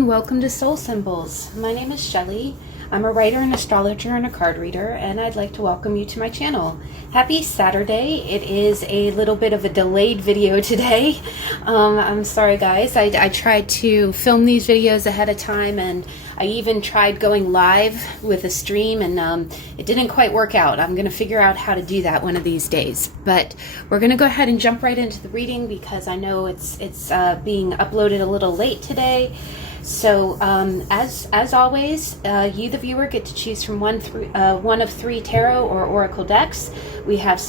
and welcome to Soul Symbols. My name is Shelly. I'm a writer, an astrologer, and a card reader, and I'd like to welcome you to my channel. Happy Saturday. It is a little bit of a delayed video today. I'm sorry guys. I tried to film these videos ahead of time, and I even tried going live with a stream, and it didn't quite work out. I'm going to figure out how to do that one of these days. But we're going to go ahead and jump right into the reading because I know it's being uploaded a little late today. So as always, you the viewer get to choose from one of three tarot or oracle decks. We have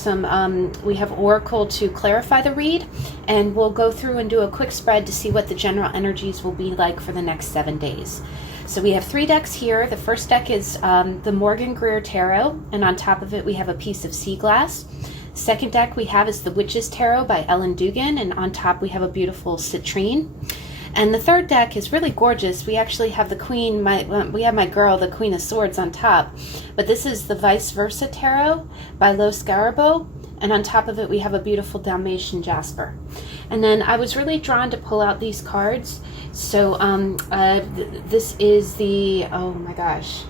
we have oracle to clarify the read, and we'll go through and do a quick spread to see what the general energies will be like for the next 7 days. So we have 3 decks here. The first deck is the Greer Tarot, and on top of it we have a piece of sea glass. Second deck we have is the Witch's Tarot by Dugan, and on top we have a beautiful citrine. And the third deck is really gorgeous. We actually have the Queen, we have my girl, the Queen of Swords on top. But this is the Vice Versa Tarot by Lo Scarabo. And on top of it, we have a beautiful Dalmatian Jasper. And then I was really drawn to pull out these cards. So this is the, oh my gosh.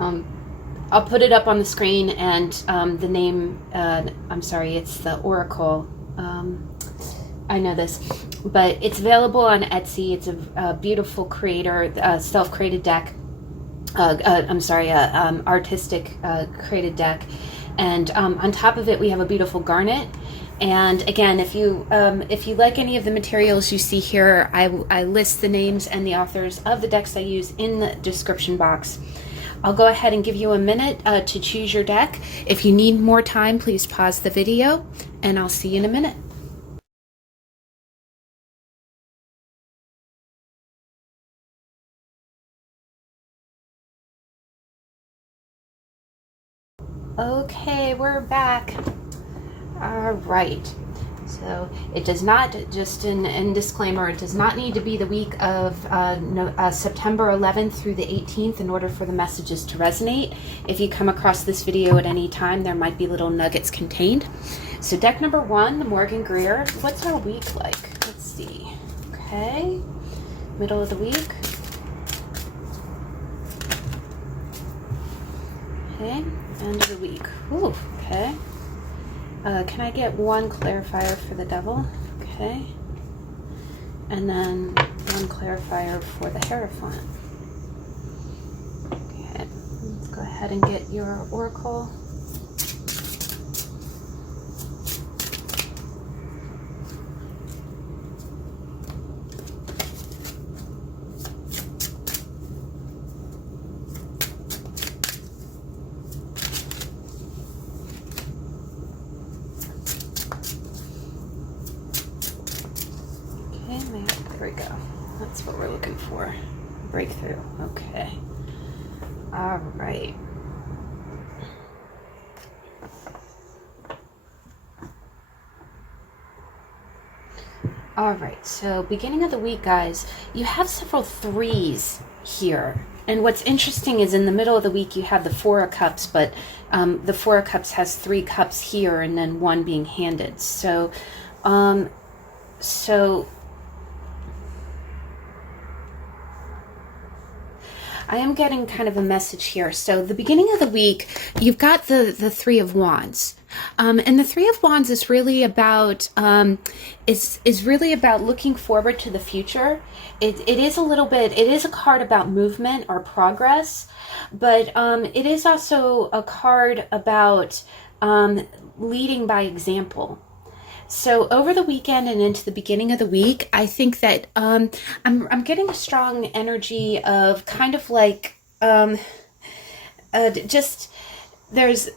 I'll put it up on the screen, and the name, I'm sorry, it's the Oracle. I know this, but it's available on Etsy. It's a beautiful creator, self-created deck. Artistic created deck. And on top of it, we have a beautiful garnet. And again, if you like any of the materials you see here, I list the names and the authors of the decks I use in the description box. I'll go ahead and give you a minute to choose your deck. If you need more time, please pause the video, and I'll see you in a minute. Okay, we're back. All right. So it does not, just in disclaimer, it does not need to be the week of September 11th through the 18th in order for the messages to resonate. If you come across this video at any time, there might be little nuggets contained. So deck number 1, the Greer. What's our week like? Let's see. Okay. Middle of the week. Okay. End of the week. Ooh, okay. Can I get one clarifier for the devil? Okay. And then one clarifier for the Hierophant. Okay. Let's go ahead and get your oracle. There we go. That's what we're looking for. Breakthrough. Okay. All right. All right. So beginning of the week, guys, you have several 3s here. And what's interesting is in the middle of the week, you have the 4 of Cups, but the 4 of Cups has 3 cups here and then 1 being handed. So, I am getting kind of a message here. So the beginning of the week, you've got the 3 of Wands. And the 3 of Wands is really about is really about looking forward to the future. It is a card about movement or progress, but it is also a card about leading by example. So over the weekend and into the beginning of the week, I think that I'm getting a strong energy of kind of like just there's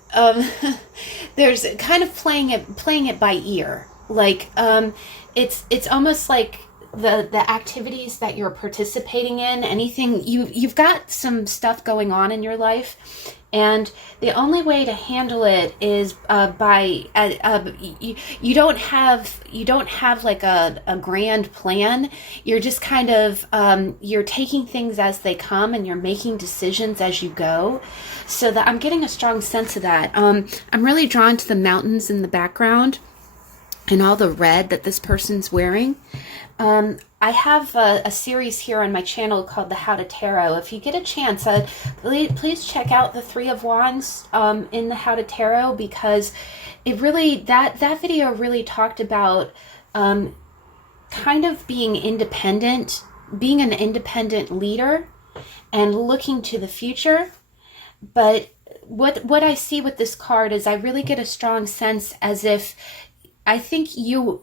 kind of playing it by ear. Like it's almost like the activities that you're participating in, anything you've got some stuff going on in your life. And the only way to handle it is by you don't have like a grand plan. You're just kind of you're taking things as they come, and you're making decisions as you go. So that I'm getting a strong sense of that. I'm really drawn to the mountains in the background and all the red that this person's wearing. I have a series here on my channel called the How to Tarot. If you get a chance, please check out the Three of Wands in the How to Tarot, because it really, that video really talked about kind of being independent, being an independent leader and looking to the future. But what I see with this card is I really get a strong sense as if I think you're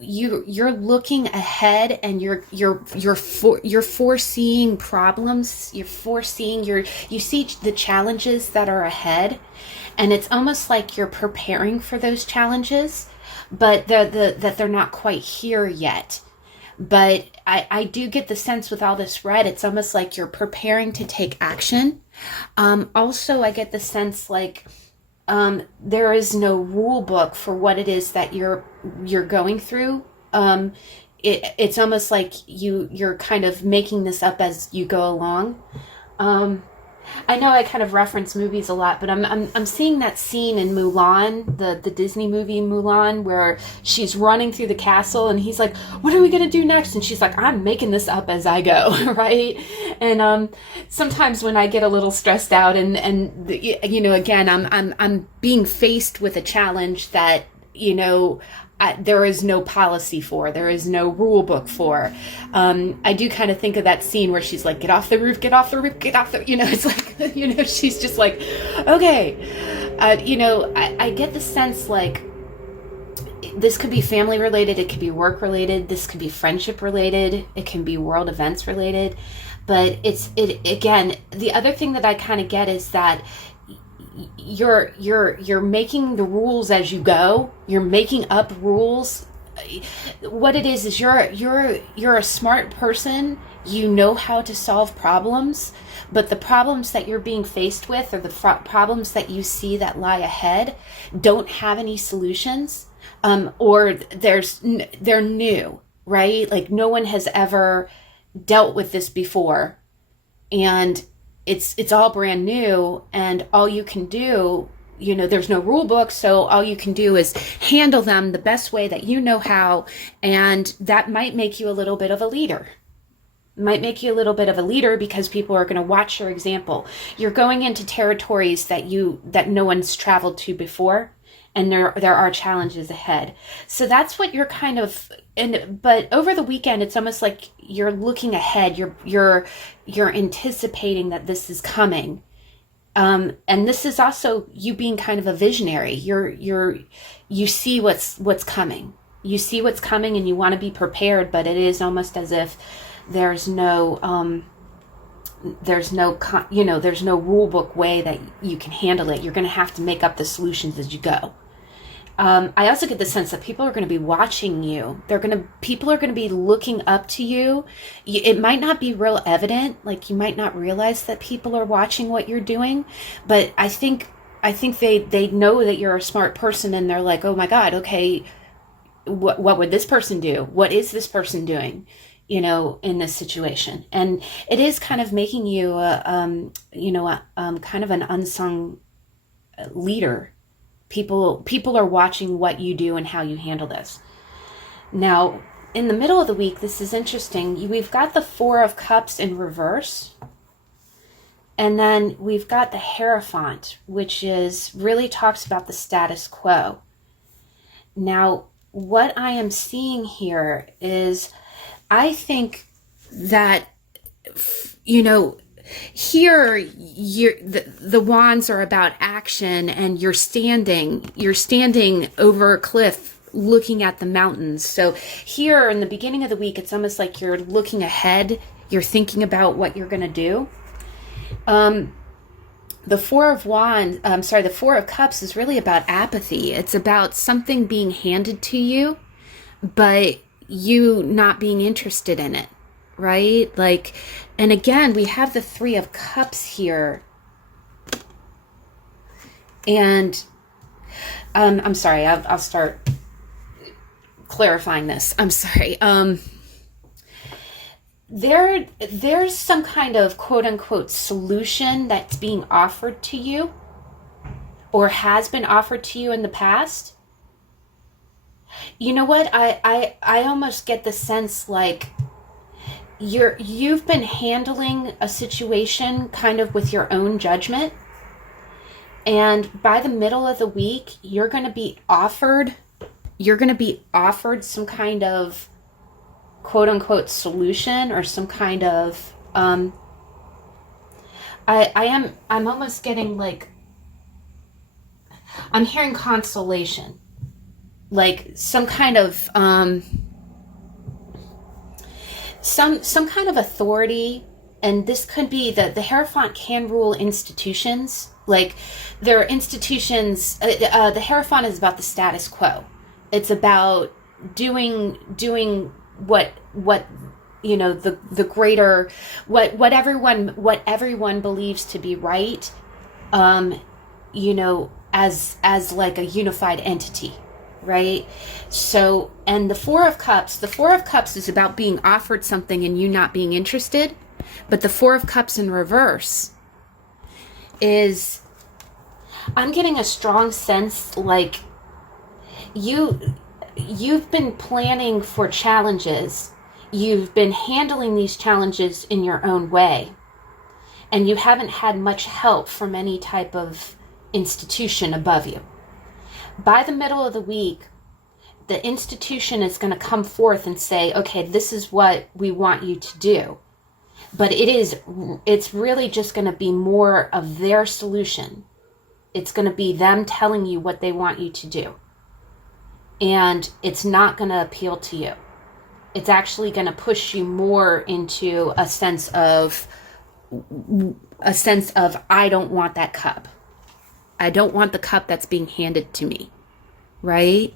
looking ahead, and you're foreseeing problems. You're foreseeing you see the challenges that are ahead, and it's almost like you're preparing for those challenges, but that they're not quite here yet. But I do get the sense with all this red, it's almost like you're preparing to take action. Also, I get the sense like there is no rule book for what it is that you're going through. It's almost like you're kind of making this up as you go along. I know I kind of reference movies a lot, but I'm seeing that scene in Mulan, the Disney movie Mulan, where she's running through the castle and he's like, "What are we gonna do next?" And she's like, "I'm making this up as I go," right? And sometimes when I get a little stressed out and again, I'm being faced with a challenge that there is no policy for, there is no rule book for. I do kind of think of that scene where she's like, get off the roof, get off the roof, get off the, it's like, she's just like, okay. I get the sense like this could be family related, it could be work related, this could be friendship related, it can be world events related. But again, the other thing that I kind of get is that you're making the rules as you go. You're making up rules. What it is you're a smart person. You know how to solve problems, but the problems that you're being faced with, or the problems that you see that lie ahead, don't have any solutions, or they're new, right? Like no one has ever dealt with this before, and it's all brand new, and all you can do, there's no rule book, so all you can do is handle them the best way that you know how, and that might make you a little bit of a leader. Because people are going to watch your example. You're going into territories that no one's traveled to before, and there are challenges ahead. So that's what you're kind of, but over the weekend, it's almost like you're looking ahead. You're anticipating that this is coming. And this is also you being kind of a visionary. You see what's coming. You see what's coming, and you want to be prepared, but it is almost as if there's no rule book way that you can handle it. You're going to have to make up the solutions as you go. I also get the sense that people are going to be watching you. People are going to be looking up to you. It might not be real evident, like you might not realize that people are watching what you're doing, but I think they know that you're a smart person, and they're like, oh my God, okay, what would this person do? What is this person doing? In this situation. And it is kind of making you, kind of an unsung leader. People are watching what you do and how you handle this. Now, in the middle of the week, this is interesting. We've got the Four of Cups in reverse. And then we've got the Hierophant, which really talks about the status quo. Now, what I am seeing here is, I think that, here the wands are about action, and you're standing over a cliff looking at the mountains. So here in the beginning of the week, it's almost like you're looking ahead. You're thinking about what you're going to do. The Four of Cups is really about apathy. It's about something being handed to you, but you not being interested in it, right? Like, and again, we have the Three of Cups here. And I'm sorry, I'll start clarifying this. I'm sorry. There's some kind of quote unquote solution that's being offered to you, or has been offered to you in the past. You know what? I almost get the sense like you've been handling a situation kind of with your own judgment, and by the middle of the week you're going to be offered some kind of quote unquote solution, or some kind of I'm almost getting like, I'm hearing consolation, like some kind of some kind of authority. And this could be that the Hierophant can rule institutions. Like, there are institutions, the Hierophant is about the status quo. It's about doing what you know, the greater, what everyone believes to be right, you know, as like a unified entity, right? So, and the Four of Cups is about being offered something and you not being interested. But the Four of Cups in reverse is, I'm getting a strong sense like you've been planning for challenges. You've been handling these challenges in your own way, and you haven't had much help from any type of institution above you. By the middle of the week, the institution is going to come forth and say, okay, this is what we want you to do. But it's really just going to be more of their solution. It's going to be them telling you what they want you to do. And it's not going to appeal to you. It's actually going to push you more into a sense of I don't want that cup. I don't want the cup that's being handed to me, right?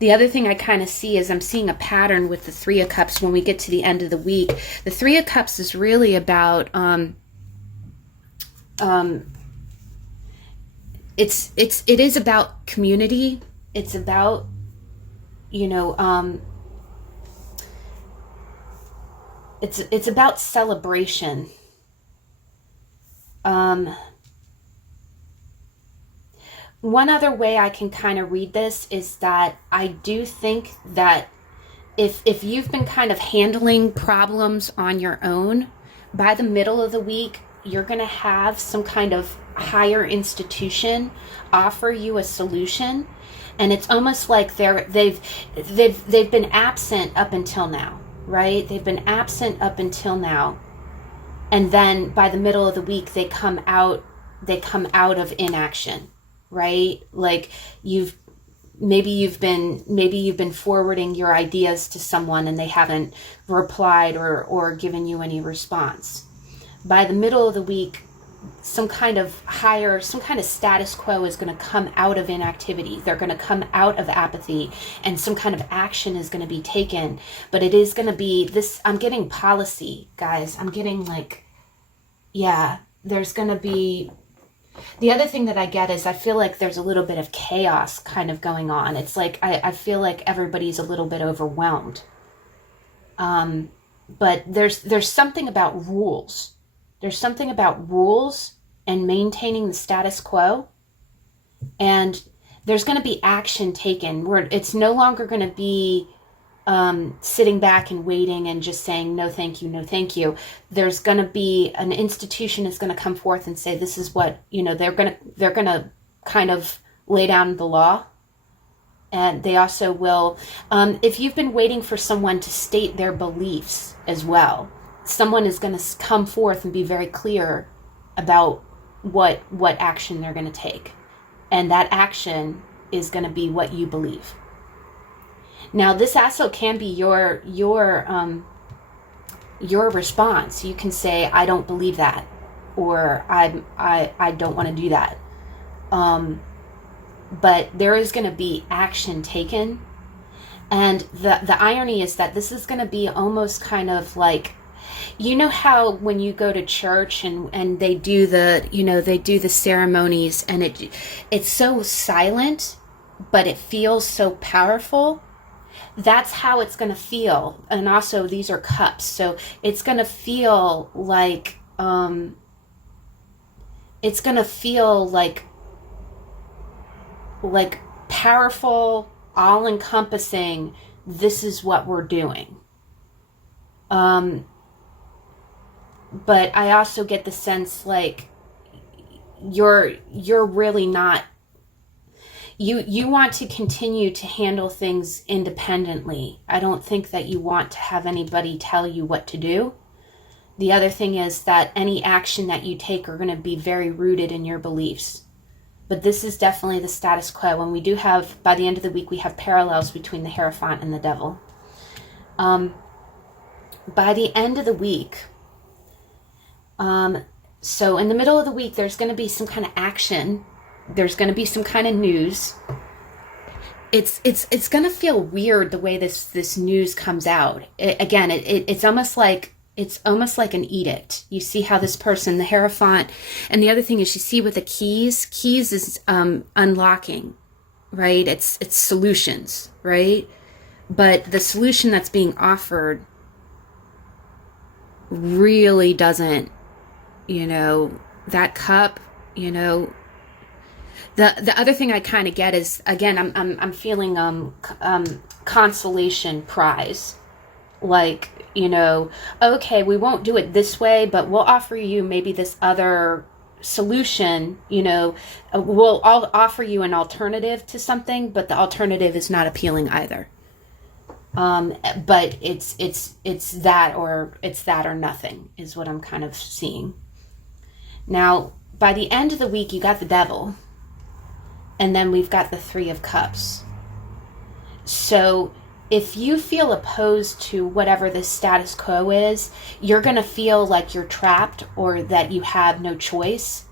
The other thing I kind of see is I'm seeing a pattern with the Three of Cups when we get to the end of the week. The Three of Cups is really about it is about community. It's about, you know, it's about celebration. One other way I can kind of read this is that I do think that if you've been kind of handling problems on your own, by the middle of the week, you're going to have some kind of higher institution offer you a solution. And it's almost like they've been absent up until now, right? They've been absent up until now. And then by the middle of the week, they come out of inaction. Right? Like maybe you've been forwarding your ideas to someone and they haven't replied or given you any response. By the middle of the week, some kind of status quo is going to come out of inactivity. They're going to come out of apathy, and some kind of action is going to be taken. But it is going to be this, I'm getting policy, guys. I'm getting like, yeah, there's going to be. The other thing that I get is I feel like there's a little bit of chaos kind of going on. It's like I feel like everybody's a little bit overwhelmed. But there's something about rules. There's something about rules and maintaining the status quo. And there's going to be action taken where it's no longer going to be sitting back and waiting and just saying, no, thank you, no, thank you. There's going to be an institution is going to come forth and say, this is what, you know, they're going to kind of lay down the law. And they also will, if you've been waiting for someone to state their beliefs as well, someone is going to come forth and be very clear about what action they're going to take. And that action is going to be what you believe. Now, this also can be your response. You can say, I don't believe that, or I don't want to do that. But there is going to be action taken. And the irony is that this is going to be almost kind of like, you know how when you go to church and they do the ceremonies and it's so silent, but it feels so powerful. That's how it's going to feel. And also these are cups. So it's going to feel like, powerful, all encompassing. This is what we're doing. But I also get the sense like you're really not, you want to continue to handle things independently. I don't think that you want to have anybody tell you what to do. The other thing is that any action that you take are going to be very rooted in your beliefs. But this is definitely the status quo. And we do have, by the end of the week, we have parallels between the Hierophant and the Devil. By the end of the week, so in the middle of the week, there's going to be some kind of action. There's going to be some kind of news. It's going to feel weird the way this news comes out. It's almost like an edict. You see how this person, the Hierophant, and the other thing is you see with the keys is unlocking, right? It's solutions, right? But the solution that's being offered really doesn't, that cup, the other thing I kind of get is, again, I'm feeling consolation prize, like, okay, we won't do it this way, but we'll offer you maybe this other solution. We'll offer you an alternative to something, but the alternative is not appealing either. But it's that or nothing is what I'm kind of seeing. Now, by the end of the week, you got the Devil, and then we've got the Three of Cups. So if you feel opposed to whatever the status quo is, you're going to feel like you're trapped or that you have no choice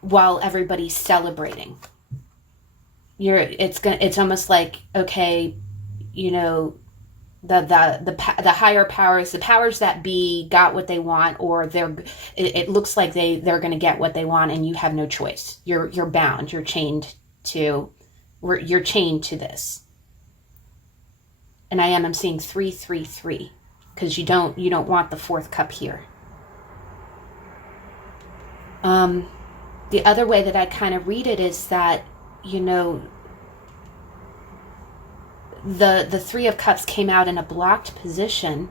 while everybody's celebrating. It's almost like, okay, the higher powers, the powers that be got what they want, or it looks like they're going to get what they want, and you have no choice. You're bound. You're chained to this. And I'm seeing 333 because you don't want the fourth cup here. The other way that I kind of read it is that, the Three of Cups came out in a blocked position.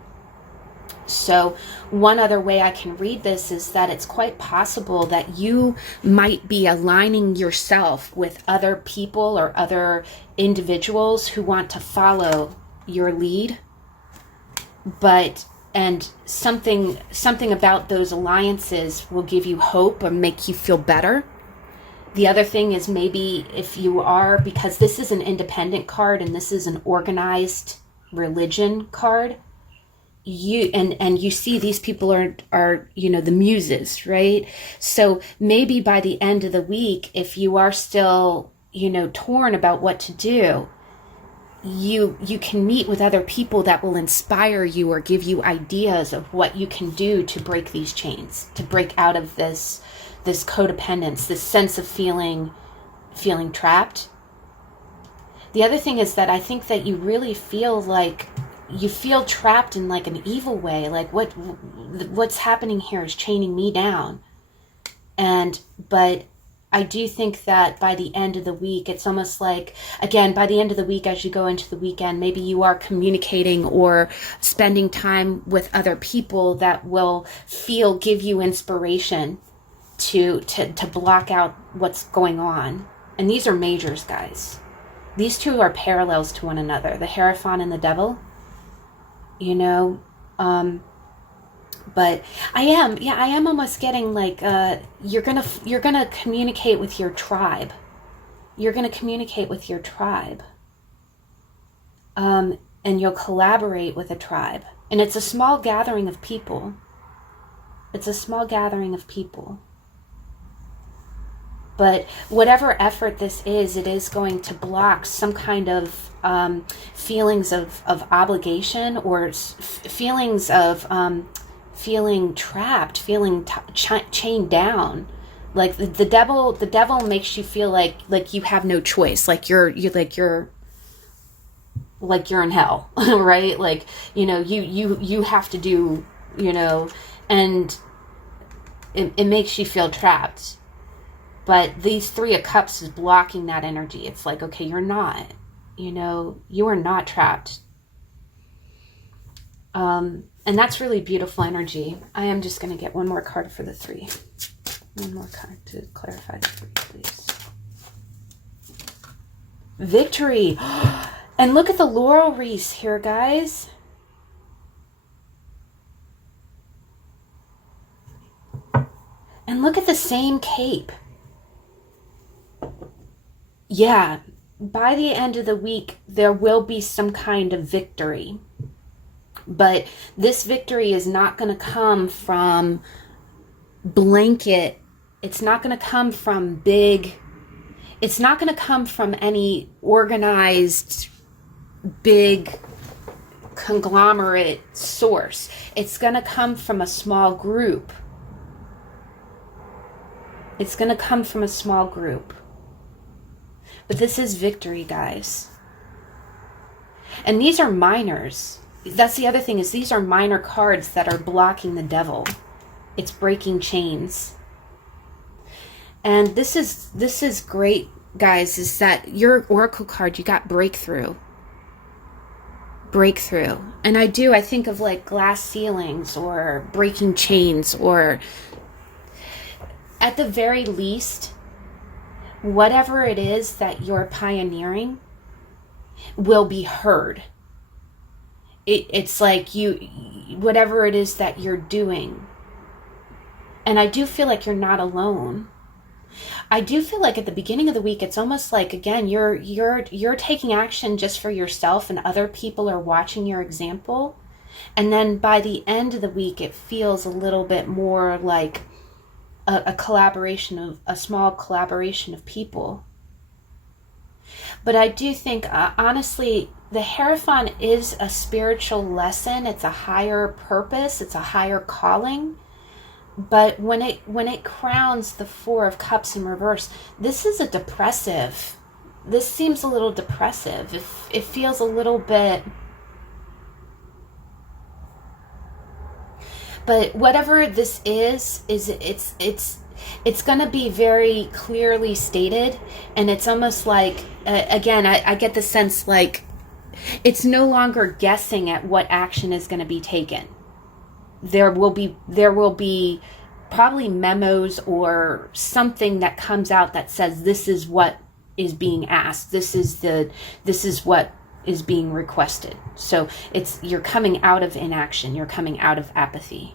So one other way I can read this is that it's quite possible that you might be aligning yourself with other people or other individuals who want to follow your lead, and something about those alliances will give you hope or make you feel better. The other thing is maybe if you are, because this is an independent card and this is an organized religion card, you see these people are the muses, right? So maybe by the end of the week, if you are still torn about what to do, you can meet with other people that will inspire you or give you ideas of what you can do to break these chains, to break out of this codependence, this sense of feeling trapped. The other thing is that I think that you really feel like you feel trapped in like an evil way, like what's happening here is chaining me down. But I do think that by the end of the week, it's almost like, again, by the end of the week, as you go into the weekend, maybe you are communicating or spending time with other people that will give you inspiration to block out what's going on. And these are majors, guys. These two are parallels to one another, the Hierophant and the Devil. But I am almost getting like you're gonna communicate with your tribe. You're gonna communicate with your tribe, and you'll collaborate with a tribe. And it's a small gathering of people. But whatever effort this is, it is going to block some kind of feelings of obligation or feelings of feeling trapped, feeling chained down. Like the devil makes you feel like you have no choice, like you're in hell, right? Like you have to do, and it makes you feel trapped. But these Three of Cups is blocking that energy. It's like, okay, you're not, you are not trapped. And And that's really beautiful energy. I am just going to get one more card for the 3. One more card to clarify the 3, please. Victory. And look at the laurel wreaths here, guys. And look at the same cape. Yeah, by the end of the week, there will be some kind of victory. But this victory is not going to come from blanket. It's not going to come from big. It's not going to come from any organized, big conglomerate source. It's going to come from a small group. It's going to come from a small group. But this is victory, guys. And these are minors. That's the other thing, is these are minor cards that are blocking the devil. It's breaking chains. And this is great, guys, is that your oracle card, you got breakthrough. Breakthrough. And I think of like glass ceilings or breaking chains, or at the very least, whatever it is that you're pioneering will be heard. It's like whatever it is that you're doing. And I do feel like you're not alone. I do feel like at the beginning of the week, it's almost like, again, you're taking action just for yourself, and other people are watching your example. And then by the end of the week, it feels a little bit more like a small collaboration of people. But I do think, honestly, the Hierophant is a spiritual lesson. It's a higher purpose. It's a higher calling. But when it crowns the 4 of Cups in reverse, this seems a little depressive. It feels a little bit. But whatever this is it's going to be very clearly stated, and it's almost like, again, I get the sense like it's no longer guessing at what action is going to be taken. There will be probably memos or something that comes out that says this is what is being asked. This is what is being requested. So you're coming out of inaction. You're coming out of apathy.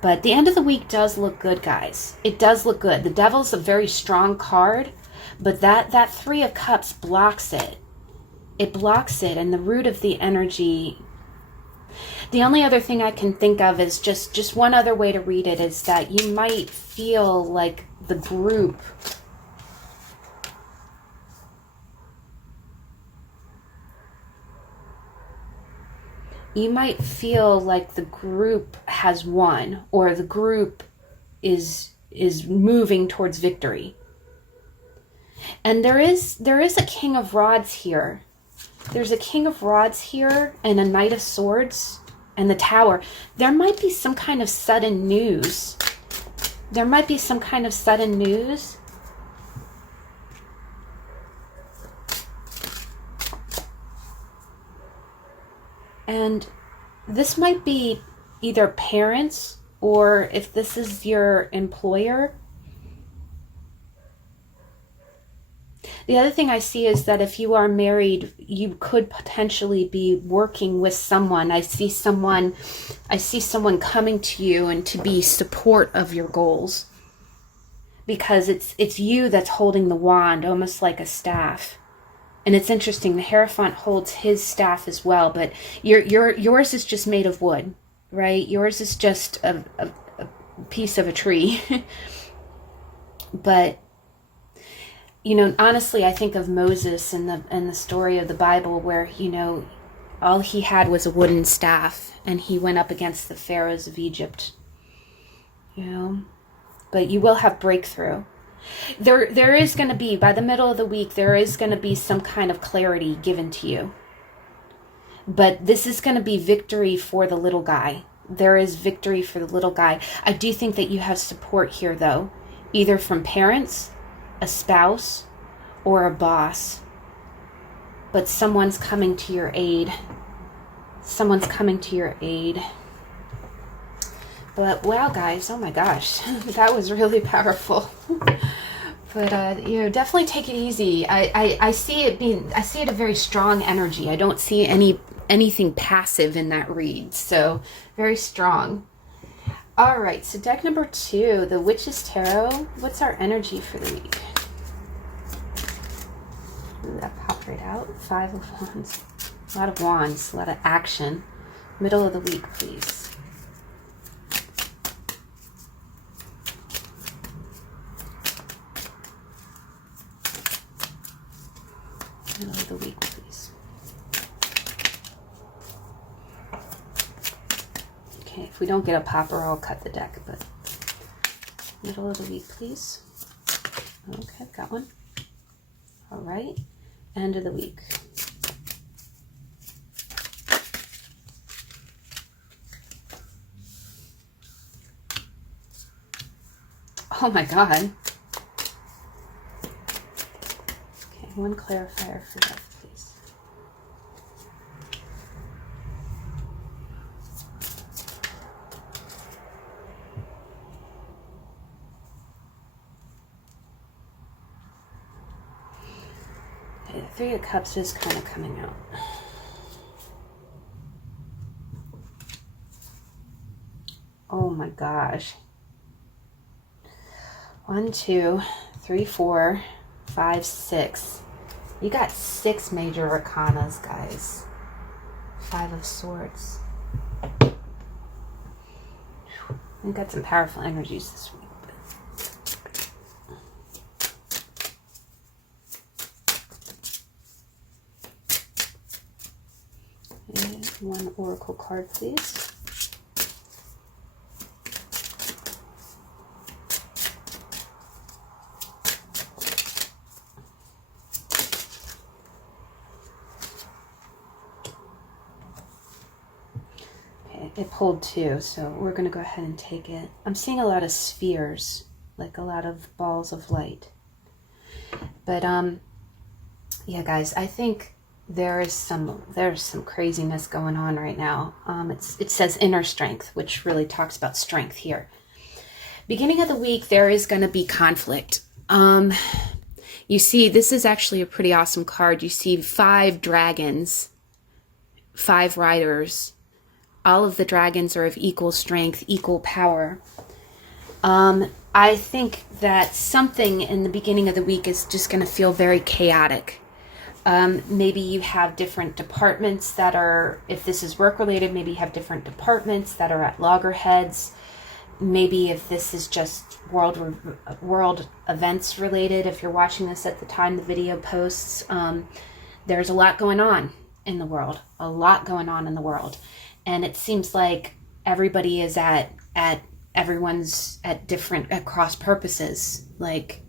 But the end of the week does look good, guys. It does look good. The Devil's a very strong card, but that 3 of Cups blocks it. It blocks it, and the root of the energy. The only other thing I can think of is just one other way to read it is that you might feel like the group has won, or the group is moving towards victory. And there is a King of Rods here. There's a King of Rods here and a Knight of Swords and the Tower. There might be some kind of sudden news. And this might be either parents, or if this is your employer. The other thing I see is that if you are married, you could potentially be working with someone. I see someone coming to you and to be support of your goals. Because it's you that's holding the wand, almost like a staff. And it's interesting, the Hierophant holds his staff as well, but yours is just made of wood, right? Yours is just a piece of a tree. But, honestly, I think of Moses and the story of the Bible where, all he had was a wooden staff, and he went up against the pharaohs of Egypt. But you will have breakthrough. There is going to be, by the middle of the week, there is going to be some kind of clarity given to you. But this is going to be victory for the little guy. There is victory for the little guy. I do think that you have support here, though, either from parents, a spouse, or a boss. But someone's coming to your aid. someone's coming to your aid. But wow, guys, oh my gosh, that was really powerful. But you know, definitely take it easy. I see it a very strong energy. I don't see anything passive in that read. So very strong. All right, so deck number 2, the Witch's Tarot. What's our energy for the week? Ooh, that popped right out. 5 of Wands. A lot of wands, a lot of action. Middle of the week, please. Middle of the week, please. Okay, if we don't get a popper, I'll cut the deck, but middle of the week, please. Okay, got one. All right, end of the week. Oh my God. Okay, one clarifier for that, please. Okay, the Three of Cups is kind of coming out. Oh my gosh. 1, 2, 3, 4, 5, 6. You got 6 major arcanas, guys. 5 of Swords. We got some powerful energies this week. And one oracle card, please. It pulled 2, so we're going to go ahead and take it. I'm seeing a lot of spheres, like a lot of balls of light. But yeah, guys, I think there's some craziness going on right now. It says inner strength, which really talks about strength here. Beginning of the week, there is going to be conflict. You see, this is actually a pretty awesome card. You see 5 dragons, 5 riders. All of the dragons are of equal strength, equal power. I think that something in the beginning of the week is just going to feel very chaotic. Maybe you have different departments that are, if this is work related, maybe you have different departments that are at loggerheads. Maybe if this is just world events related, if you're watching this at the time the video posts, there's a lot going on in the world, And it seems like everybody is everyone's at cross purposes. Like,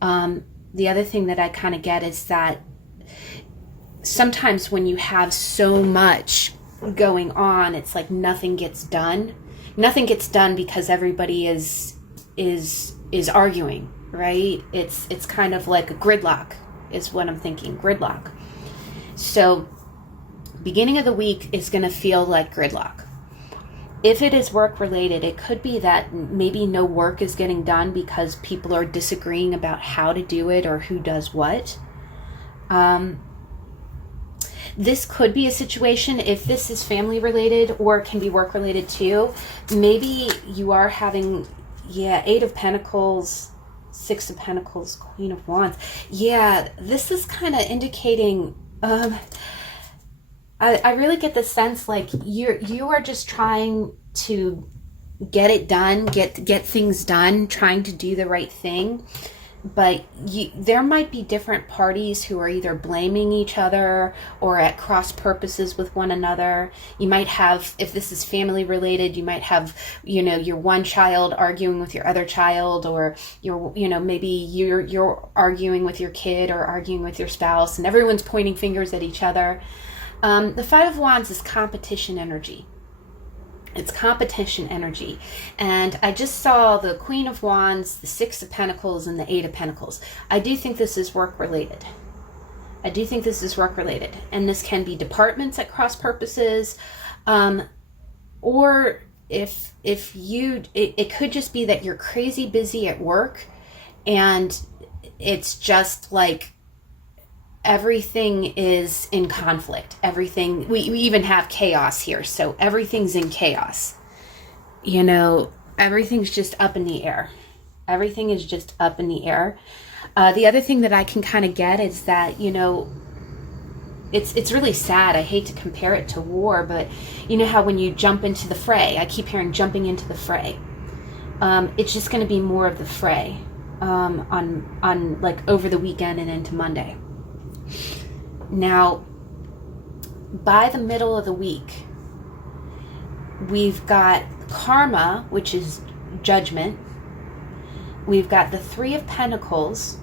the other thing that I kind of get is that sometimes when you have so much going on, it's like nothing gets done. Nothing gets done because everybody is arguing, right? It's kind of like a gridlock is what I'm thinking, gridlock. So beginning of the week is going to feel like gridlock. If it is work related, it could be that maybe no work is getting done because people are disagreeing about how to do it or who does what. This could be a situation, if this is family related or it can be work related too, maybe you are having, 8 of Pentacles, 6 of Pentacles, Queen of Wands. Yeah, this is kind of indicating, I really get the sense like you are just trying to get it done, get things done, trying to do the right thing. But there might be different parties who are either blaming each other or at cross purposes with one another. You might have, if this is family related, you might have, your one child arguing with your other child, or maybe you're arguing with your kid or arguing with your spouse, and everyone's pointing fingers at each other. The 5 of Wands is competition energy. It's competition energy. And I just saw the Queen of Wands, the 6 of Pentacles, and the 8 of Pentacles. I do think this is work related. I do think this is work related, and this can be departments at cross purposes, or if you, it could just be that you're crazy busy at work, and it's just like everything is in conflict. Everything, we even have chaos here, so everything's in chaos. You know, everything's just up in the air. Everything is just up in the air. The other thing that I can kind of get is that, you know, it's really sad. I hate to compare it to war, but you know how when you jump into the fray, I keep hearing jumping into the fray. It's just going to be more of the fray on like over the weekend and into Monday. Now, by the middle of the week, we've got karma, which is judgment. We've got the Three of Pentacles,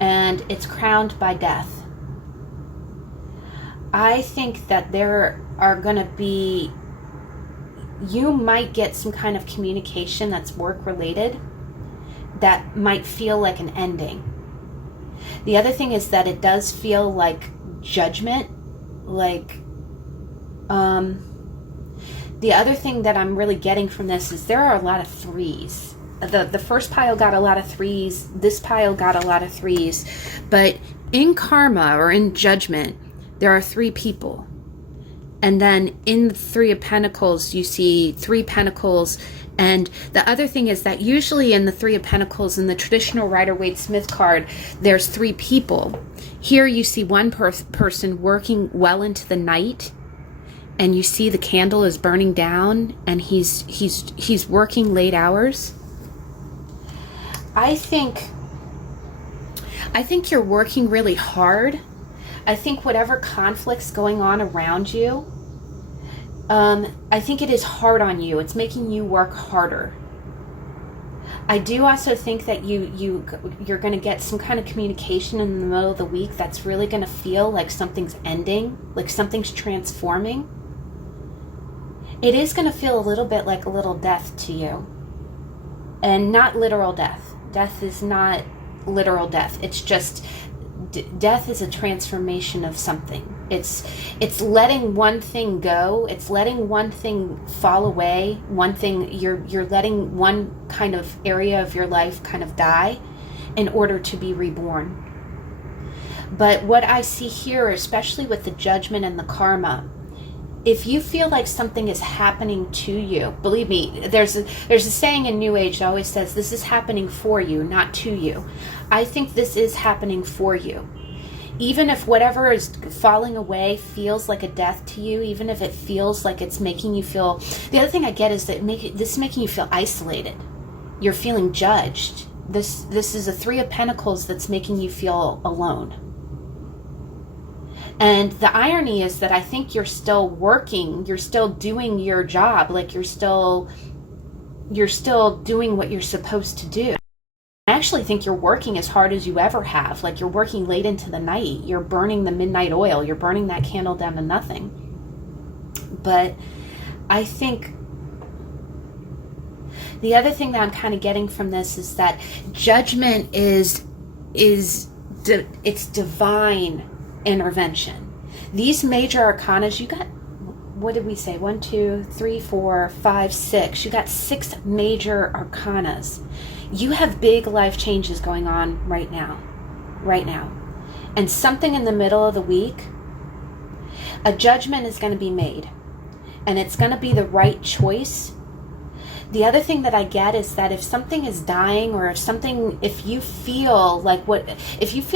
and it's crowned by death. I think that there are going to be, you might get some kind of communication that's work related that might feel like an ending. The other thing is that it does feel like judgment, like, the other thing that I'm really getting from this is there are a lot of threes. The first pile got a lot of threes. This pile got a lot of threes. But in karma or in judgment, there are three people. And then in the Three of Pentacles, you see three pentacles. And the other thing is that usually in the Three of Pentacles, in the traditional Rider-Waite-Smith card, there's three people. Here you see one person working well into the night. And you see the candle is burning down, and he's working late hours. I think you're working really hard. I think whatever conflict's going on around you, I think it is hard on you. It's making you work harder. I do also think that you're going to get some kind of communication in the middle of the week that's really going to feel like something's ending, like something's transforming. It is going to feel a little bit like a little death to you. And not literal death. Death is not literal death. It's just, death is a transformation of something. It's letting one thing go. It's letting one thing fall away. One thing, you're letting one kind of area of your life kind of die in order to be reborn. But what I see here, especially with the judgment and the karma, if you feel like something is happening to you, believe me, there's a saying in New Age that always says, this is happening for you, not to you. I think this is happening for you. Even if whatever is falling away feels like a death to you, even if it feels like it's making you feel, the other thing I get is that this is making you feel isolated. You're feeling judged. This is a Three of Pentacles that's making you feel alone. And the irony is that I think you're still working, you're still doing your job, like you're still doing what you're supposed to do. I actually think you're working as hard as you ever have, like you're working late into the night, you're burning the midnight oil, you're burning that candle down to nothing. But I think the other thing that I'm kind of getting from this is that judgment it's divine intervention. These major arcanas, you got, what did we say? 1, 2, 3, 4, 5, 6. You got 6 major arcanas. You have big life changes going on right now. And something in the middle of the week, a judgment is going to be made. And it's going to be the right choice. The other thing that I get is that if something is dying, or if you feel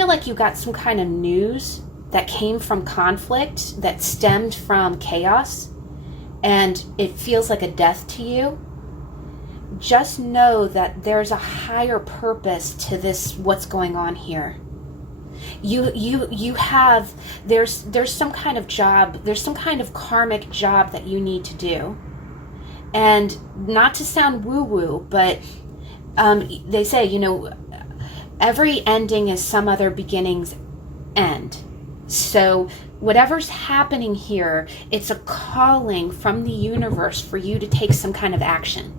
like you got some kind of news that came from conflict, that stemmed from chaos, and it feels like a death to you, just know that there's a higher purpose to this, what's going on here. You have, there's some kind of job, there's some kind of karmic job that you need to do. And not to sound woo-woo, but they say, every ending is some other beginning's end. So whatever's happening here, it's a calling from the universe for you to take some kind of action.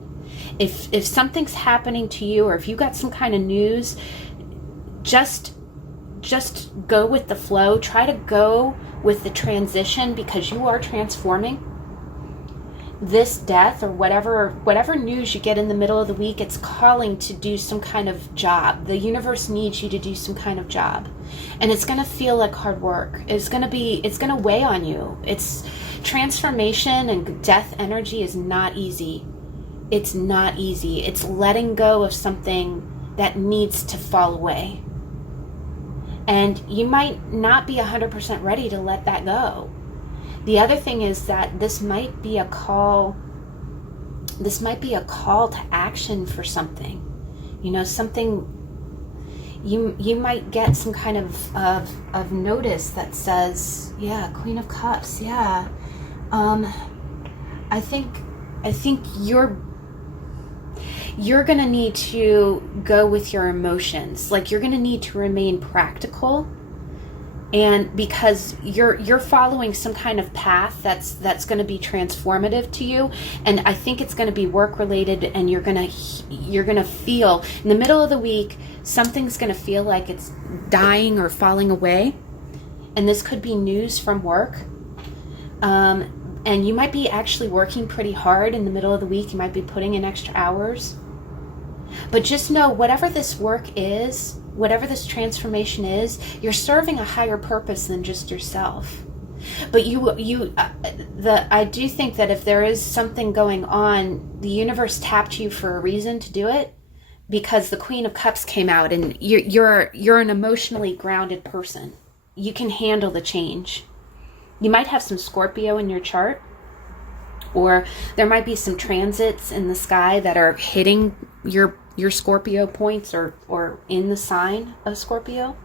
If something's happening to you, or if you got some kind of news, just just go with the flow. Try to go with the transition, because you are transforming. This death, or whatever news you get in the middle of the week, it's calling to do some kind of job. The universe needs you to do some kind of job, and it's going to feel like hard work. It's going to weigh on you. It's transformation, and death energy is not easy. It's not easy. It's letting go of something that needs to fall away, and you might not be 100% ready to let that go. The other thing is that this might be a call to action for something. You know, something, you might get some kind of notice that says, yeah, Queen of Cups, yeah. I think you're gonna need to go with your emotions. Like, you're gonna need to remain practical. And because you're following some kind of path that's going to be transformative to you, and I think it's going to be work related, and you're going to feel in the middle of the week something's going to feel like it's dying or falling away, and this could be news from work. And you might be actually working pretty hard in the middle of the week. You might be putting in extra hours, but just know, whatever this work is, whatever this transformation is, you're serving a higher purpose than just yourself. But I do think that if there is something going on, the universe tapped you for a reason to do it, because the Queen of Cups came out, and you're an emotionally grounded person. You can handle the change. You might have some Scorpio in your chart, or there might be some transits in the sky that are hitting your Scorpio points, or in the sign of Scorpio.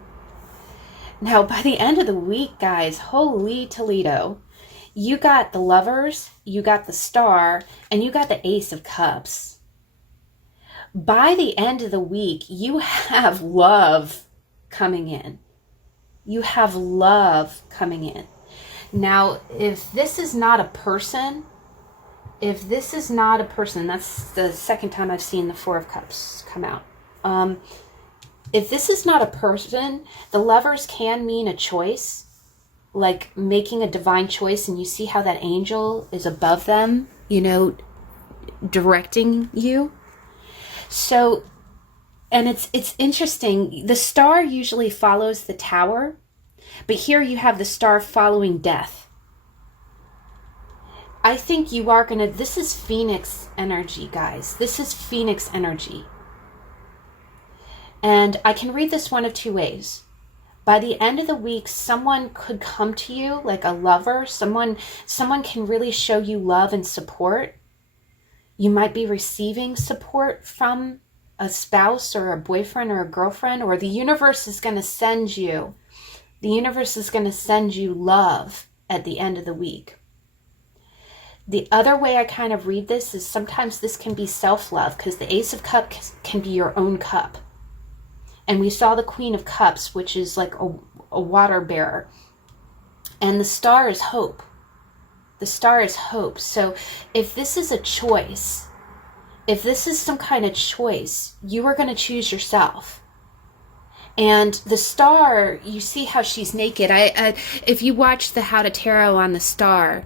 Now, by the end of the week, guys, holy Toledo, you got the Lovers, you got the Star, and you got the Ace of Cups. By the end of the week, you have love coming in. You have love coming in. Now, if this is not a person, that's the second time I've seen the Four of Cups come out. If this is not a person, the Lovers can mean a choice, like making a divine choice, and you see how that angel is above them, you know, directing you. So, and it's interesting. The Star usually follows the Tower, but here you have the Star following death. I think you are this is Phoenix energy, guys. This is Phoenix energy. And I can read this one of two ways. By the end of the week, someone could come to you, like a lover. Someone can really show you love and support. You might be receiving support from a spouse or a boyfriend or a girlfriend, or the universe is going to send you. The universe is going to send you love at the end of the week. The other way I kind of read this is sometimes this can be self-love, because the Ace of Cups can be your own cup. And we saw the Queen of Cups, which is like a water bearer. And the Star is hope. The Star is hope. So if this is a choice, if this is some kind of choice, you are going to choose yourself. And the Star, you see how she's naked. If you watch the How to Tarot on the Star,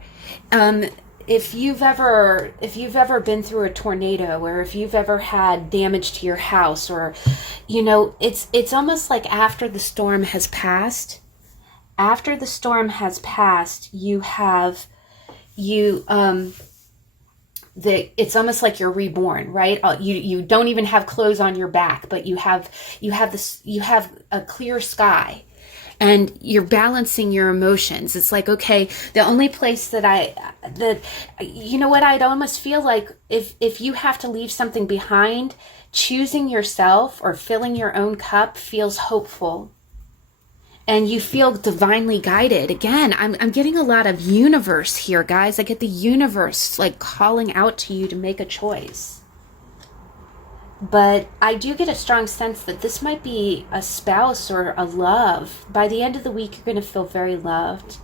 if you've ever been through a tornado, or if you've ever had damage to your house, or, you know, it's almost like after the storm has passed. After the storm has passed, it's almost like you're reborn, right? You don't even have clothes on your back, but you have a clear sky, and you're balancing your emotions. It's like, okay, the only place you know what, I'd almost feel like if you have to leave something behind, choosing yourself or filling your own cup feels hopeful. And you feel divinely guided. Again, I'm getting a lot of universe here, guys. I get the universe like calling out to you to make a choice. But I do get a strong sense that this might be a spouse or a love. By the end of the week, you're going to feel very loved.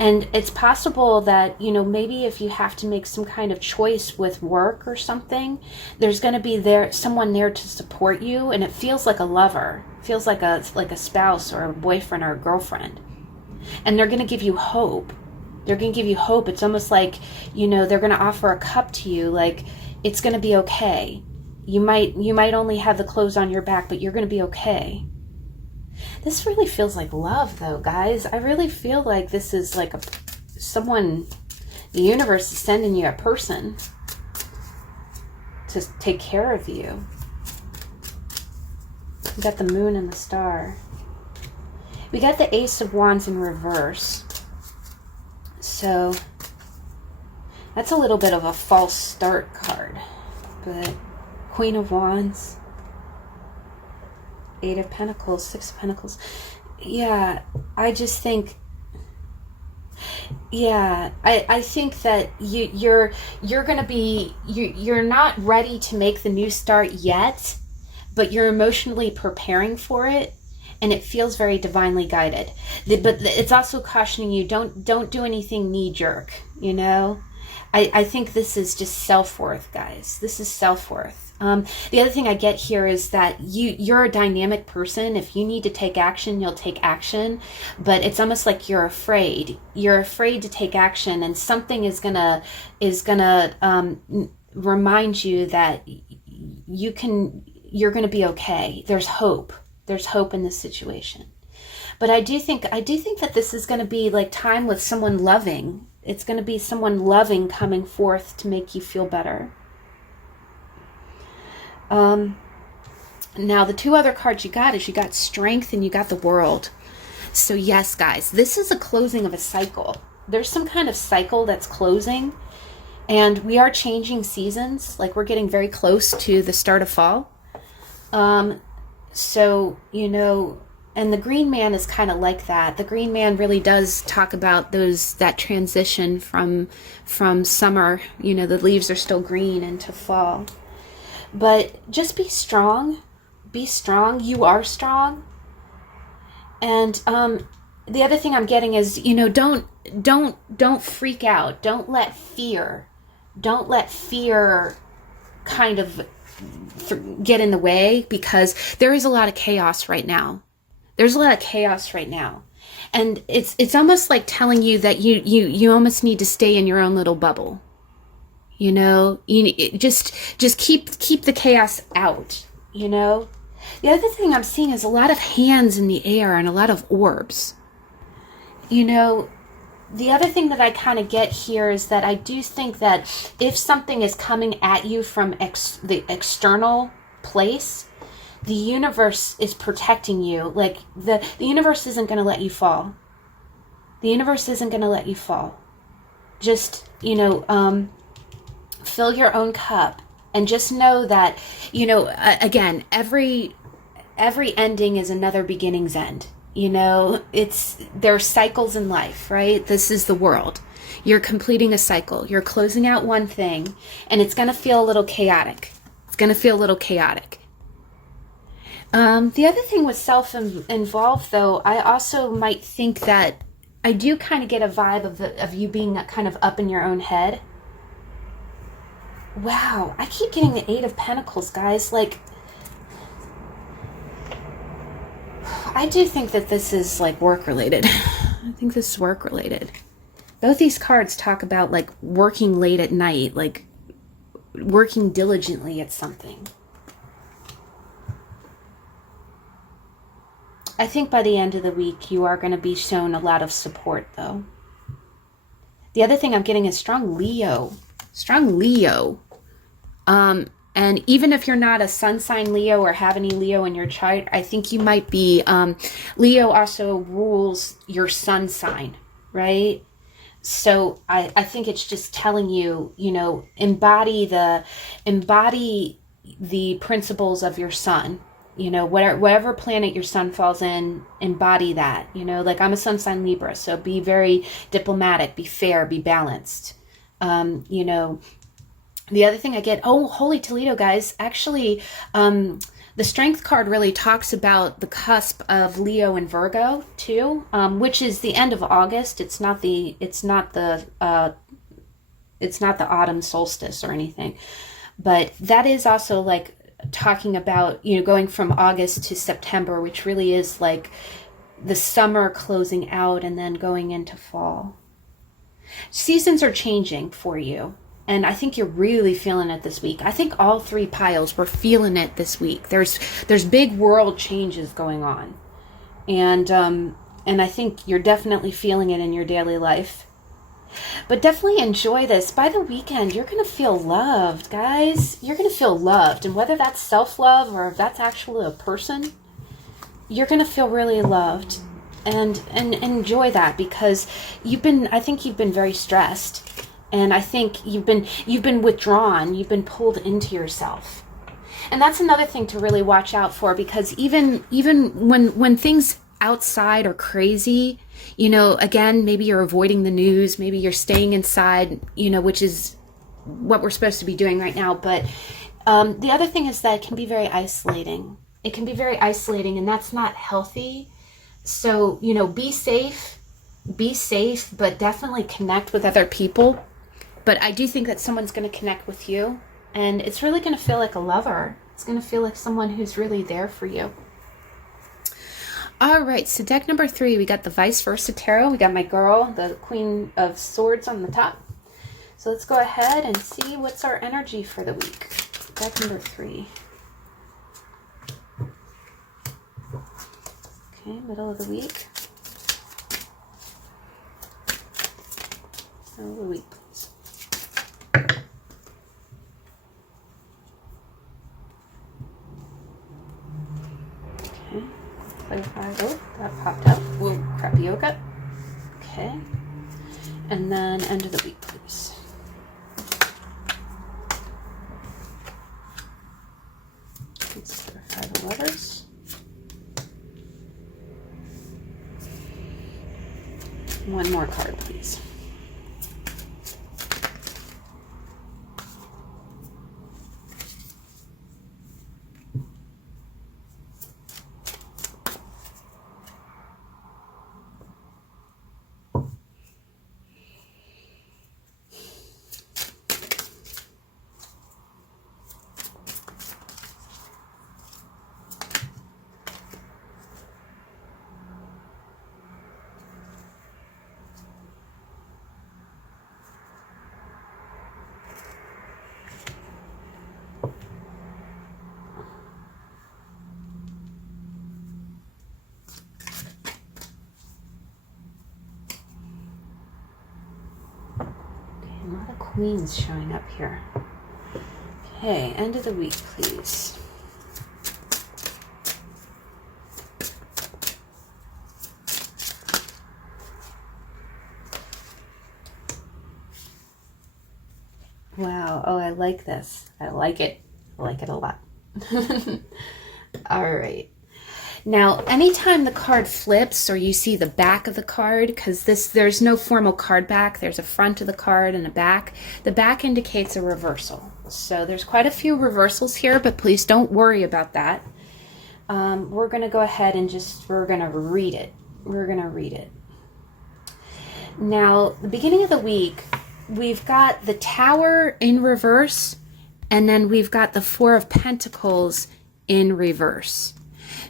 And it's possible that, you know, maybe if you have to make some kind of choice with work or something, there's going to be someone there to support you, and it feels like a lover. It feels like a spouse or a boyfriend or a girlfriend. And they're going to give you hope. They're going to give you hope. It's almost like, you know, they're going to offer a cup to you, like it's going to be okay. You might only have the clothes on your back, but you're going to be okay. This really feels like love, though, guys. I really feel like this is like someone, the universe is sending you a person to take care of you. We got the moon and the star. We got the Ace of Wands in reverse. So that's a little bit of a false start card. But Queen of Wands, Eight of Pentacles, Six of Pentacles. Yeah, I just think, yeah, I think that you're going to be, you're not ready to make the new start yet, but you're emotionally preparing for it, and it feels very divinely guided. But it's also cautioning you, don't do anything knee-jerk, you know? I think this is just self-worth, guys. This is self-worth. The other thing I get here is that you're a dynamic person. If you need to take action, you'll take action, but it's almost like you're afraid. You're afraid to take action, and something is gonna remind you that you're gonna be okay. There's hope. There's hope in this situation. But I do think that this is going to be like time with someone loving. It's going to be someone loving coming forth to make you feel better. Now, the two other cards you got Strength and you got the World. So yes, guys, this is a closing of a cycle. There's some kind of cycle that's closing, and we are changing seasons. Like, we're getting very close to the start of fall. So, you know, and the Green Man is kind of like that. The Green Man really does talk about that transition from summer, you know, the leaves are still green, into fall. But just be strong. Be strong. You are strong. And the other thing I'm getting is, you know, don't freak out. Don't let fear kind of get in the way, because there is a lot of chaos right now. There's a lot of chaos right now. And it's almost like telling you that you almost need to stay in your own little bubble. You know, just keep the chaos out, you know. The other thing I'm seeing is a lot of hands in the air and a lot of orbs. You know, the other thing that I kind of get here is that I do think that if something is coming at you from the external place, the universe is protecting you. Like, the universe isn't going to let you fall. The universe isn't going to let you fall. Just, you know, fill your own cup, and just know that, you know, again, every ending is another beginning's end. You know, there are cycles in life, right? This is the world. You're completing a cycle. You're closing out one thing, and it's going to feel a little chaotic. It's going to feel a little chaotic. The other thing with self-involved, though, I also might think that I do kind of get a vibe of you being kind of up in your own head. Wow, I keep getting the Eight of Pentacles, guys. Like, I do think that this is like work related. I think this is work related. Both these cards talk about like working late at night, like working diligently at something. I think by the end of the week, you are going to be shown a lot of support, though. The other thing I'm getting is strong Leo. Strong Leo. And even if you're not a sun sign Leo or have any Leo in your chart, I think you might be, Leo also rules your sun sign, right? So I think it's just telling you, you know, embody the principles of your sun. You know, whatever planet your sun falls in, embody that. You know, like, I'm a sun sign Libra, so be very diplomatic, be fair, be balanced. You know, the other thing I get, oh, holy Toledo, guys, actually, The Strength card really talks about the cusp of Leo and Virgo too, which is the end of August. It's not the autumn solstice or anything, but that is also like talking about, you know, going from August to September, which really is like the summer closing out and then going into fall. Seasons are changing for you. And I think you're really feeling it this week. I think all three piles were feeling it this week. There's big world changes going on. And I think you're definitely feeling it in your daily life. But definitely enjoy this. By the weekend, you're going to feel loved, guys. You're going to feel loved. And whether that's self-love or if that's actually a person, you're going to feel really loved. And enjoy that, because I think you've been very stressed. And I think you've been withdrawn, you've been pulled into yourself. And that's another thing to really watch out for, because even when things outside are crazy, you know, again, maybe you're avoiding the news, maybe you're staying inside, you know, which is what we're supposed to be doing right now. But the other thing is that it can be very isolating. It can be very isolating, and that's not healthy. So, you know, be safe, but definitely connect with other people. But I do think that someone's going to connect with you, and it's really going to feel like a lover. It's going to feel like someone who's really there for you. All right, so deck number 3, we got the Vice Versa Tarot. We got my girl, the Queen of Swords on the top. So let's go ahead and see what's our energy for the week. Deck number 3. Okay, middle of the week. Middle of the week, please. Okay, clarify. Oh, that popped up. Whoa, crap yoga. Okay, and then end of the week, please. Let's clarify the letters. One more card, please. A lot of queens showing up here. Okay, end of the week, please. Wow, oh, I like this. I like it. I like it a lot. All right. Now, anytime the card flips or you see the back of the card, because there's no formal card back, there's a front of the card and a back. The back indicates a reversal. So there's quite a few reversals here, but please don't worry about that. We're going to go ahead and we're going to read it. We're going to read it. Now, the beginning of the week, we've got the Tower in reverse, and then we've got the Four of Pentacles in reverse.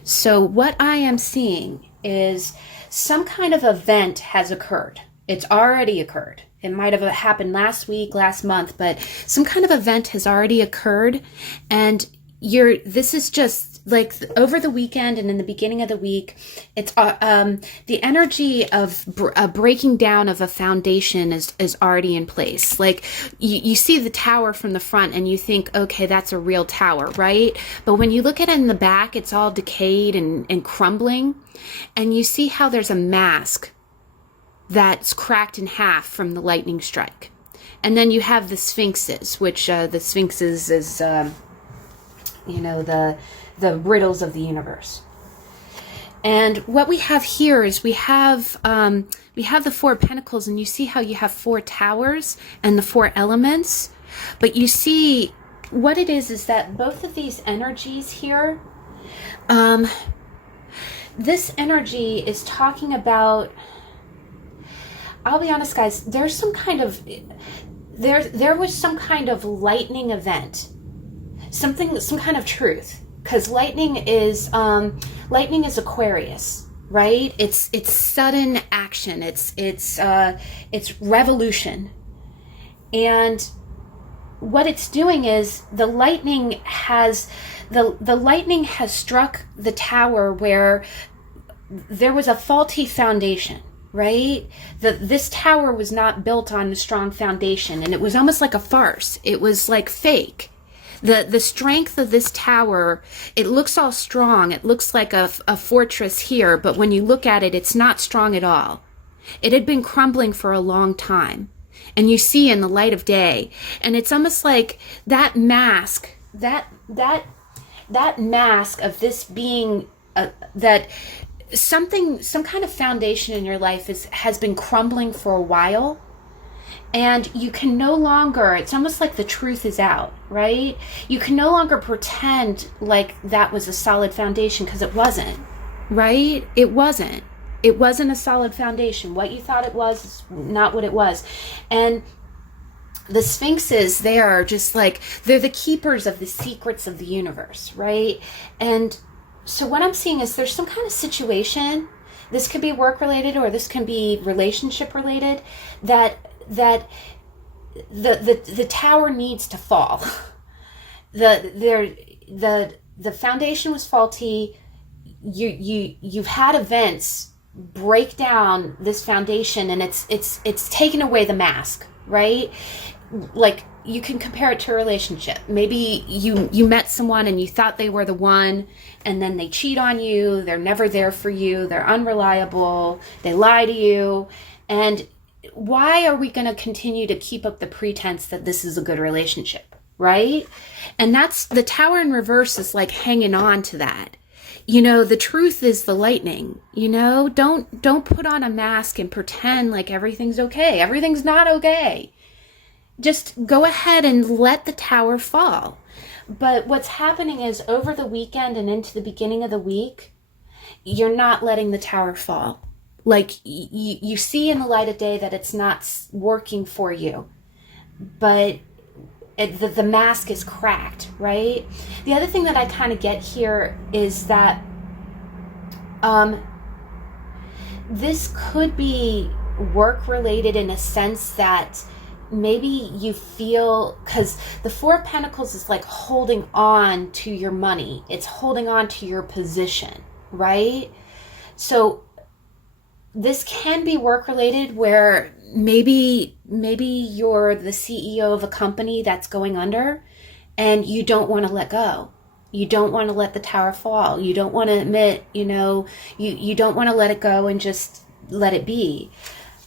So what I am seeing is some kind of event has occurred. It's already occurred. It might have happened last week, last month, but some kind of event has already occurred. And this is just like over the weekend and in the beginning of the week, it's the energy of a breaking down of a foundation is already in place. Like you see the tower from the front and you think, okay, that's a real tower, right? But when you look at it in the back, it's all decayed and crumbling. And you see how there's a mask that's cracked in half from the lightning strike. And then you have the sphinxes, which the sphinxes is, the riddles of the universe. And what we have here is we have the Four of Pentacles, and you see how you have four towers and the four elements. But you see what it is that both of these energies here Um, this energy is talking about, I'll be honest, guys, there's some kind of, there was some kind of lightning event, some kind of truth, because lightning is Aquarius, right? It's sudden action. It's revolution. And what it's doing is the lightning has struck the tower where there was a faulty foundation, right? This tower was not built on a strong foundation, and it was almost like a farce. It was like fake. The strength of this tower, it looks all strong. It looks like a fortress here, but when you look at it, it's not strong at all. It had been crumbling for a long time, and you see in the light of day, and it's almost like that mask, that mask of this being that some kind of foundation in your life has been crumbling for a while. And you can no longer, it's almost like the truth is out, right? You can no longer pretend like that was a solid foundation, because it wasn't, right? It wasn't a solid foundation. What you thought it was is not what it was. And the sphinxes, they are just like, they're the keepers of the secrets of the universe, right? And so what I'm seeing is there's some kind of situation, this could be work related or this can be relationship related, that the tower needs to fall. The foundation was faulty. You've had events break down this foundation, and it's taken away the mask, right? Like, you can compare it to a relationship. Maybe you met someone and you thought they were the one, and then they cheat on you. They're never there for you. They're unreliable. They lie to you. And why are we going to continue to keep up the pretense that this is a good relationship, right? And that's, the tower in reverse is like hanging on to that. You know, the truth is the lightning. You know, don't put on a mask and pretend like everything's okay. Everything's not okay. Just go ahead and let the tower fall. But what's happening is, over the weekend and into the beginning of the week, you're not letting the tower fall. Like, you see in the light of day that it's not working for you, but the mask is cracked, right? The other thing that I kind of get here is that this could be work related, in a sense that maybe you feel, because the Four of Pentacles is like holding on to your money. It's holding on to your position, right? So this can be work related, where maybe you're the CEO of a company that's going under, and you don't want to let go. You don't want to let the tower fall. You don't want to admit, you don't want to let it go and just let it be.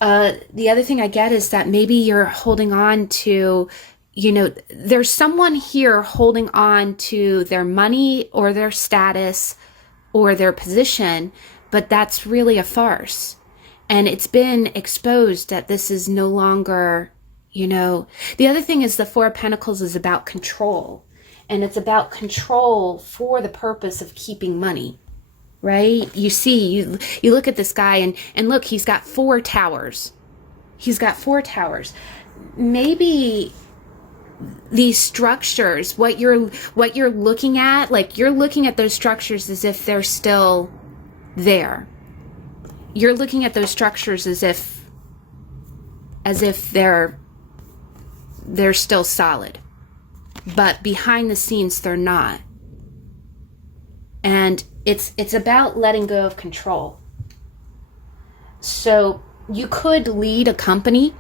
The other thing I get is that maybe you're holding on to, there's someone here holding on to their money or their status or their position, but that's really a farce. And it's been exposed that this is no longer, the other thing is the Four of Pentacles is about control, and it's about control for the purpose of keeping money, right? You see, you look at this guy and look, he's got 4 towers. He's got 4 towers. Maybe these structures, what you're looking at, like, you're looking at those structures as if they're still there. You're looking at those structures as if they're still solid, but behind the scenes they're not. And it's about letting go of control. So you could lead a company,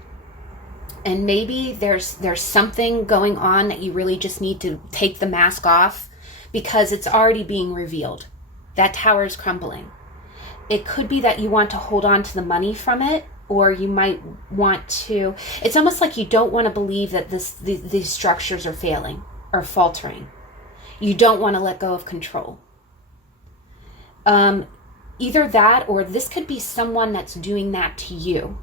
and maybe there's something going on that you really just need to take the mask off, because it's already being revealed. That tower is crumbling. It could be that you want to hold on to the money from it, or you might want to, it's almost like you don't want to believe that these structures are failing or faltering. You don't want to let go of control. Either that, or this could be someone that's doing that to you.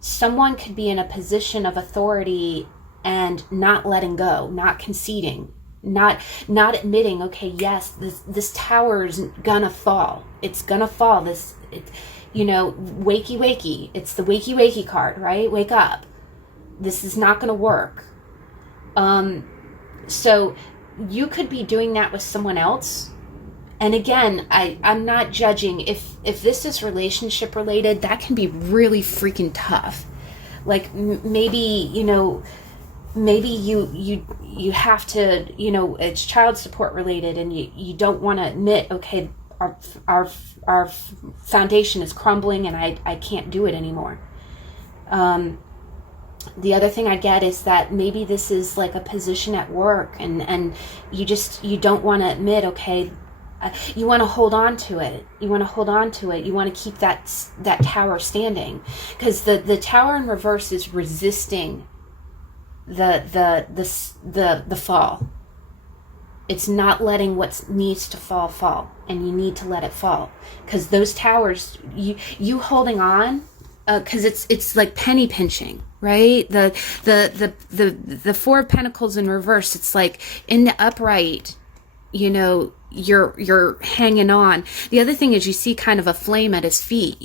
Someone could be in a position of authority and not letting go, not conceding, not admitting, okay, yes, this tower's gonna fall. It's gonna fall. Wakey wakey. It's the wakey wakey card, right? Wake up. This is not gonna work. So you could be doing that with someone else. And again, I'm not judging. If this is relationship related, that can be really freaking tough. Like maybe you have to, it's child support related, and you don't want to admit, okay, our foundation is crumbling and I can't do it anymore. The other thing I get is that maybe this is like a position at work, and you don't want to admit, okay, you want to hold on to it. You want to keep that tower standing, because the tower in reverse is resisting the fall. It's not letting what needs to fall, and you need to let it fall, because those towers, you holding on, because it's like penny pinching, right? The Four of Pentacles in reverse, it's like in the upright, you're hanging on. The other thing is you see kind of a flame at his feet,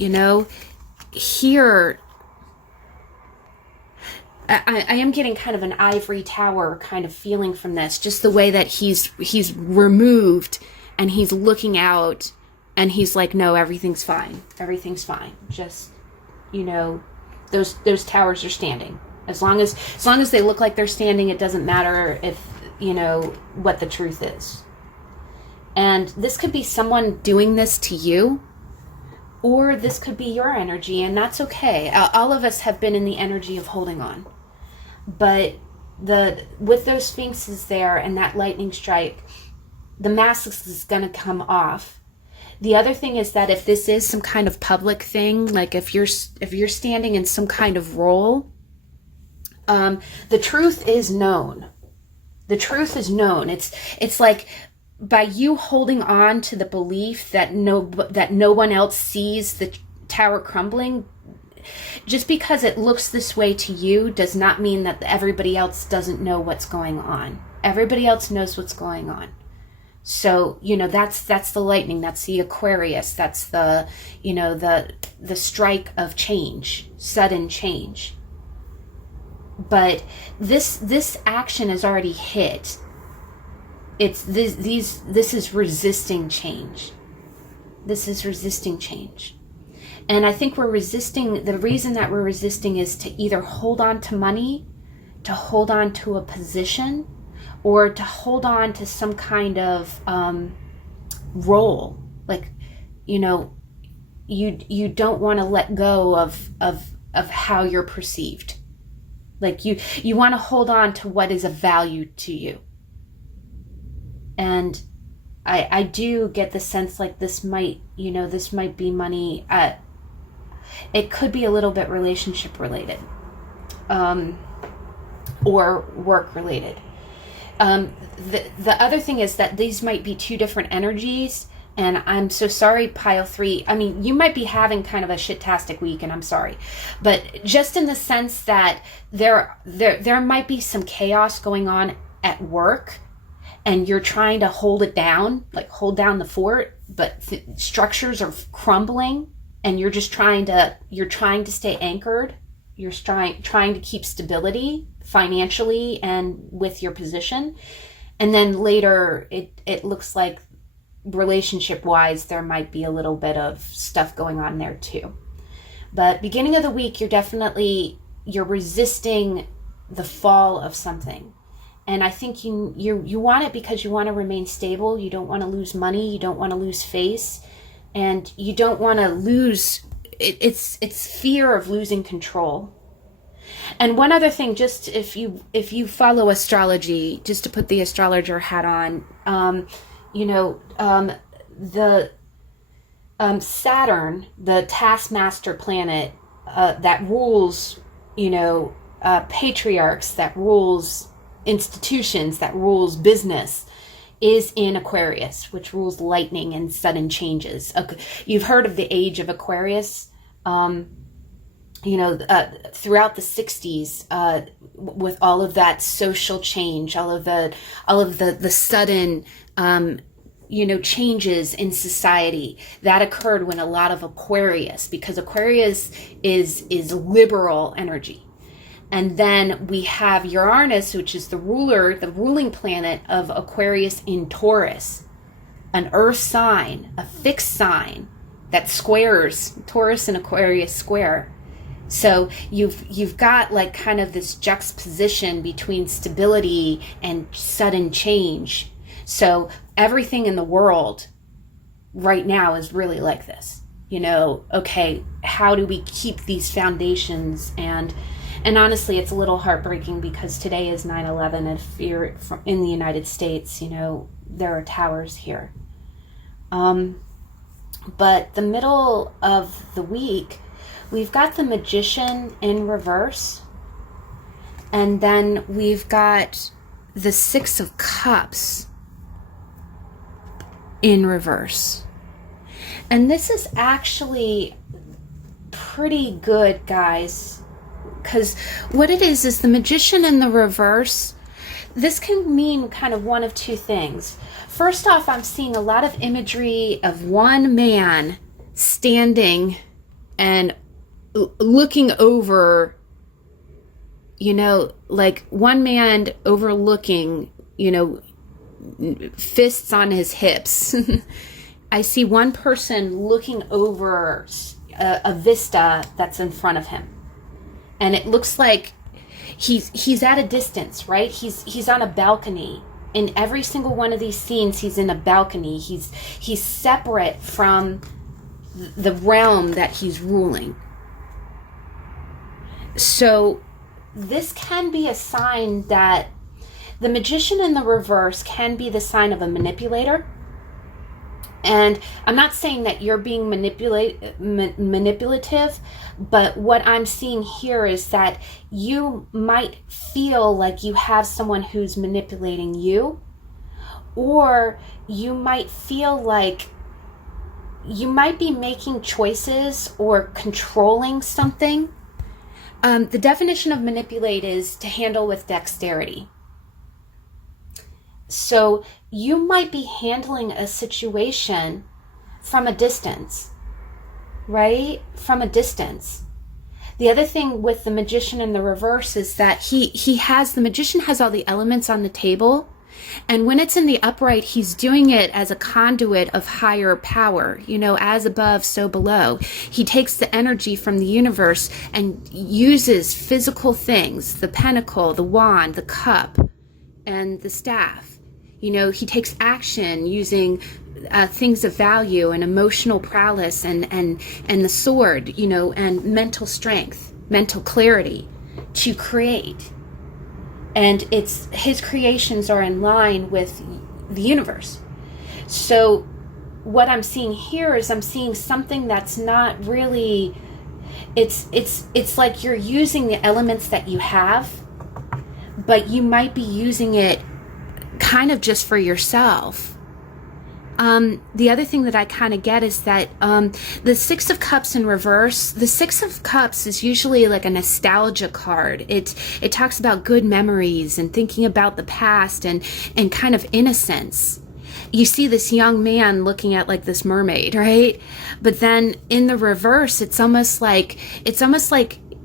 here. I am getting kind of an ivory tower kind of feeling from this, just the way that he's removed and he's looking out and he's like, no, everything's fine. Just, those towers are standing. As long as they look like they're standing, it doesn't matter if, what the truth is. And this could be someone doing this to you, or this could be your energy, and that's okay. All of us have been in the energy of holding on. But with those sphinxes there and that lightning strike, the mask is going to come off. The other thing is that if this is some kind of public thing, like if you're standing in some kind of role, the truth is known. The truth is known. It's like, by you holding on to the belief that no one else sees the tower crumbling, just because it looks this way to you does not mean that everybody else doesn't know what's going on. Everybody else knows what's going on. So, that's the lightning, that's the Aquarius, that's the strike of change, sudden change. But this action is already hit. It's this is resisting change. This is resisting change. And I think the reason that we're resisting is to either hold on to money, to hold on to a position, or to hold on to some kind of role. Like, you don't want to let go of how you're perceived. Like you want to hold on to what is of value to you. And I do get the sense like this might be money. It could be a little bit relationship related, or work related. The other thing is that these might be two different energies, and I'm so sorry, pile 3. I mean, you might be having kind of a shit-tastic week, and I'm sorry, but just in the sense that there might be some chaos going on at work, and you're trying to hold it down, like hold down the fort, but structures are crumbling, and you're just trying to stay anchored. You're trying to keep stability financially and with your position. And then later it looks like relationship wise there might be a little bit of stuff going on there too. But beginning of the week, you're resisting the fall of something. And I think you want it because you want to remain stable. You don't want to lose money. You don't want to lose face. And you don't want to lose, it's fear of losing control. And one other thing, just if you follow astrology, just to put the astrologer hat on, the Saturn, the taskmaster planet that rules, patriarchs, that rules institutions, that rules business, is in Aquarius, which rules lightning and sudden changes. You've heard of the age of Aquarius. throughout the 60s, with all of that social change, all of the sudden, changes in society that occurred when a lot of Aquarius, because Aquarius is liberal energy. And then we have Uranus, which is the ruling planet of Aquarius in Taurus, an earth sign, a fixed sign that squares Taurus and Aquarius square. So you've got like kind of this juxtaposition between stability and sudden change. So everything in the world right now is really like this. Okay, how do we keep these foundations? And honestly, it's a little heartbreaking because today is 9/11. If you're in the United States, there are towers here. But the middle of the week, we've got the Magician in reverse, and then we've got the Six of Cups in reverse. And this is actually pretty good, guys, because what it is the Magician in the reverse. This can mean kind of one of two things. First off, I'm seeing a lot of imagery of one man standing and looking over, like one man overlooking, fists on his hips. I see one person looking over a vista that's in front of him. And it looks like he's at a distance, right? He's on a balcony. In every single one of these scenes, he's in a balcony. He's separate from the realm that he's ruling. So this can be a sign that the Magician in the reverse can be the sign of a manipulator. And I'm not saying that you're being manipulative, but what I'm seeing here is that you might feel like you have someone who's manipulating you, or you might feel like you might be making choices or controlling something. The definition of manipulate is to handle with dexterity. So you might be handling a situation from a distance, right? From a distance. The other thing with the Magician in the reverse is that the Magician has all the elements on the table. And when it's in the upright, he's doing it as a conduit of higher power, as above, so below. He takes the energy from the universe and uses physical things, the pentacle, the wand, the cup, and the staff. He takes action using things of value and emotional prowess and the sword, and mental strength, mental clarity to create. And his creations are in line with the universe. So what I'm seeing here is I'm seeing something that's not really, it's like you're using the elements that you have, but you might be using it kind of just for yourself. The other thing that I kind of get is that the Six of Cups in reverse, the Six of Cups is usually like a nostalgia card. It talks about good memories and thinking about the past and kind of innocence. You see this young man looking at like this mermaid, right? But then in the reverse, it's almost like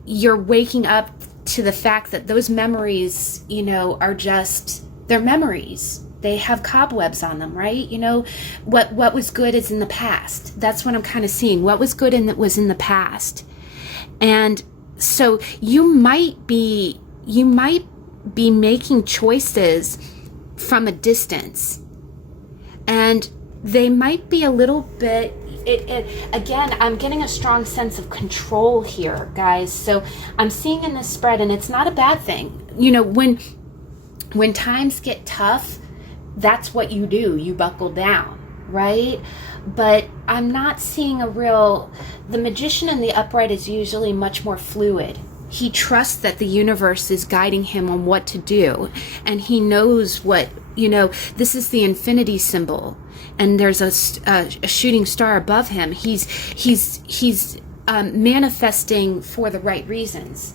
you're waking up to the fact that those memories, are just, they're memories. They have cobwebs on them, right? What was good is in the past. That's what I'm kind of seeing. What was good was in the past. And so you might be making choices from a distance. And they might be a little bit, again, I'm getting a strong sense of control here, guys. So I'm seeing in this spread, and it's not a bad thing. When times get tough, that's what you do. You buckle down, right? But I'm not seeing the Magician in the upright is usually much more fluid. He trusts that the universe is guiding him on what to do. And he knows what, this is the infinity symbol. And there's a shooting star above him. He's manifesting for the right reasons.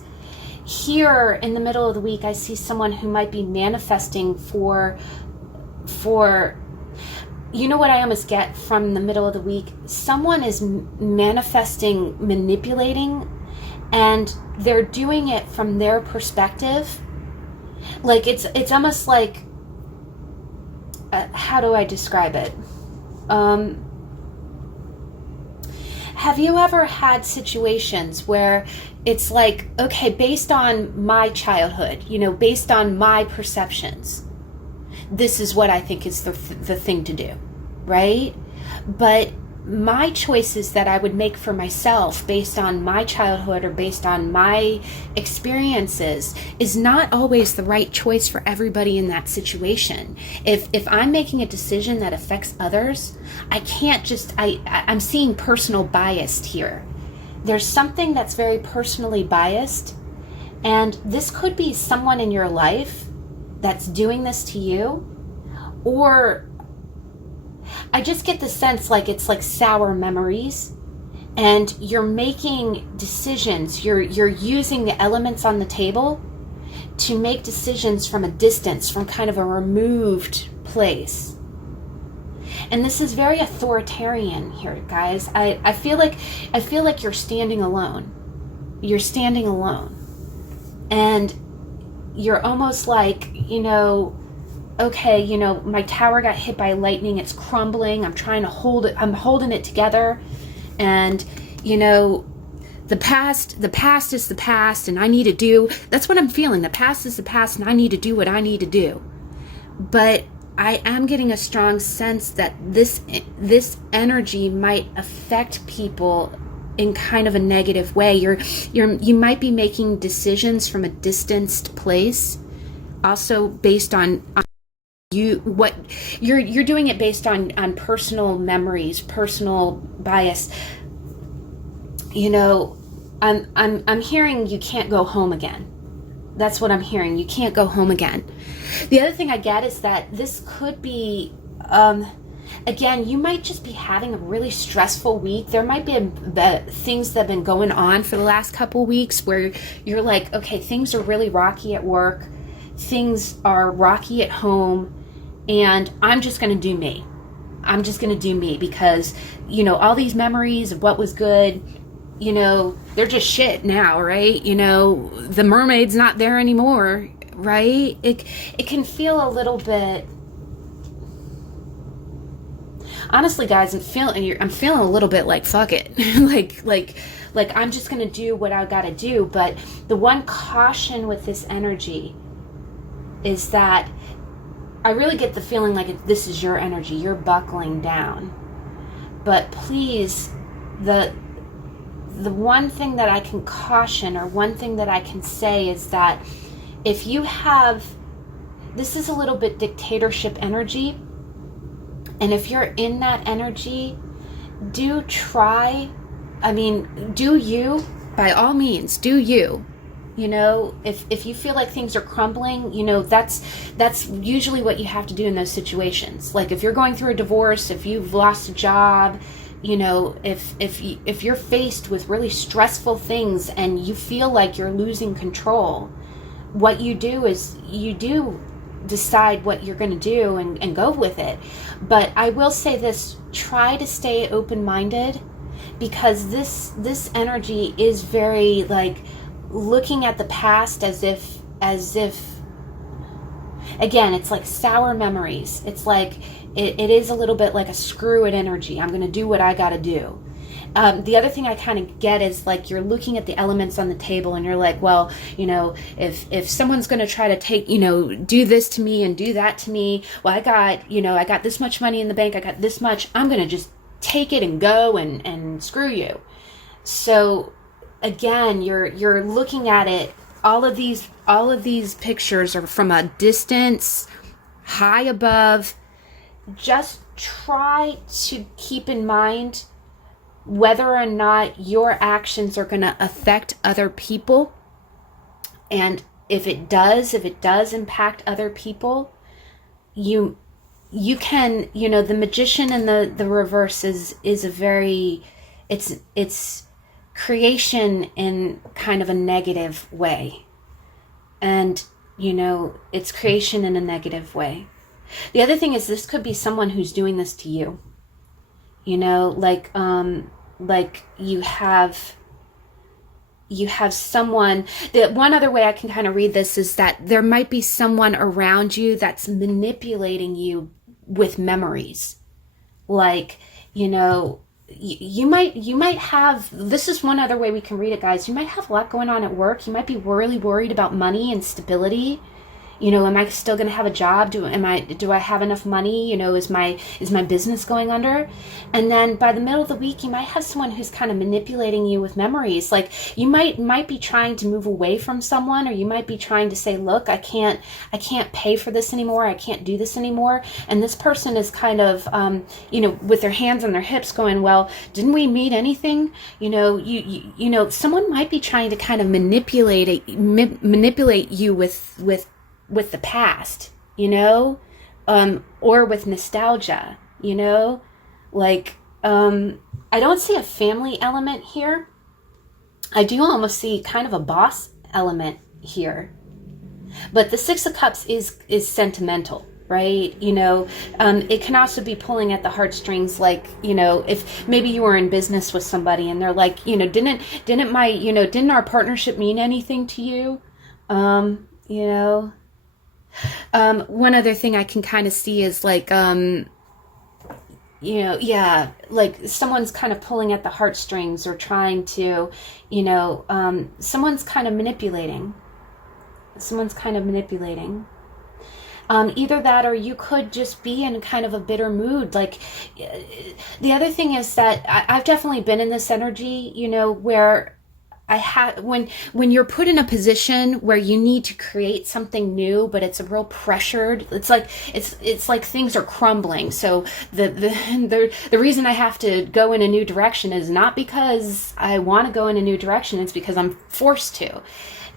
Here in the middle of the week, I see someone who might be manifesting for, you know what I almost get from the middle of the week? Someone is manifesting, manipulating, and they're doing it from their perspective. Like it's almost like, how do I describe it? Have you ever had situations where it's like, okay, based on my childhood, based on my perceptions, this is what I think is the thing to do, right? But my choices that I would make for myself based on my childhood or based on my experiences is not always the right choice for everybody in that situation. If I'm making a decision that affects others, I can't just, I'm seeing personal bias here. There's something that's very personally biased, and this could be someone in your life that's doing this to you, or I just get the sense like it's like sour memories, and you're making decisions. You're using the elements on the table to make decisions from a distance, from kind of a removed place. And this is very authoritarian here, guys. I feel like you're standing alone. You're standing alone. And you're almost like, okay, my tower got hit by lightning, it's crumbling, I'm trying to hold it, I'm holding it together, and the past is the past, and I need to do, that's what I'm feeling, the past is the past, and I need to do what I need to do. But I am getting a strong sense that this energy might affect people in kind of a negative way. You might be making decisions from a distanced place, also based on you're doing it based on personal memories, personal bias. I'm hearing you can't go home again. That's what I'm hearing. You can't go home again. The other thing I get is that this could be, again, you might just be having a really stressful week. There might be things that have been going on for the last couple weeks where you're like, okay, things are really rocky at work. Things are rocky at home. And I'm just going to do me. I'm just going to do me because, all these memories of what was good, they're just shit now, right? The mermaid's not there anymore, right? It can feel a little bit, honestly, guys, I'm feeling a little bit like, fuck it. like I'm just going to do what I got to do. But the one caution with this energy is that I really get the feeling like this is your energy. You're buckling down. But please, the one thing that I can caution, or one thing that I can say, is that if you have, this is a little bit dictatorship energy, and if you're in that energy, do you, by all means, do you. If you feel like things are crumbling, that's usually what you have to do in those situations. Like if you're going through a divorce, if you've lost a job, if you're faced with really stressful things and you feel like you're losing control, what you do is you do decide what you're going to do and go with it. But I will say this, try to stay open-minded, because this energy is very like looking at the past as if again, it's like sour memories. It's like it is a little bit like a screw it energy. I'm going to do what I got to do. The other thing I kind of get is like you're looking at the elements on the table and you're like, well, if someone's going to try to take, do this to me and do that to me, well, I got this much money in the bank, I got this much, I'm going to just take it and go and screw you. So again, you're looking at it, all of these pictures are from a distance, high above. Just try to keep in mind whether or not your actions are going to affect other people. And if it does impact other people, you can, the magician in the reverse is a very, it's creation in kind of a negative way. And, it's creation in a negative way. The other thing is, this could be someone who's doing this to you. Like you have someone. The one other way I can kind of read this is that there might be someone around you that's manipulating you with memories. Like, you might have, this is one other way we can read it, guys. You might have a lot going on at work. You might be really worried about money and stability. Am I still going to have a job? Do I have enough money? Is my business going under? And then by the middle of the week, you might have someone who's kind of manipulating you with memories. Like, you might be trying to move away from someone, or you might be trying to say, look, I can't pay for this anymore. I can't do this anymore. And this person is kind of, with their hands on their hips going, well, didn't we meet anything? Someone might be trying to kind of manipulate you with the past, or with nostalgia, like, I don't see a family element here. I do almost see kind of a boss element here, but the Six of Cups is sentimental, right? It can also be pulling at the heartstrings, like, if maybe you were in business with somebody and they're like, didn't our partnership mean anything to you? One other thing I can kind of see is like, like someone's kind of pulling at the heartstrings or trying to, someone's kind of manipulating. Either that, or you could just be in kind of a bitter mood. Like, the other thing is that I've definitely been in this energy, where when you're put in a position where you need to create something new, but it's a real pressured, it's like things are crumbling. So the reason I have to go in a new direction is not because I want to go in a new direction, it's because I'm forced to.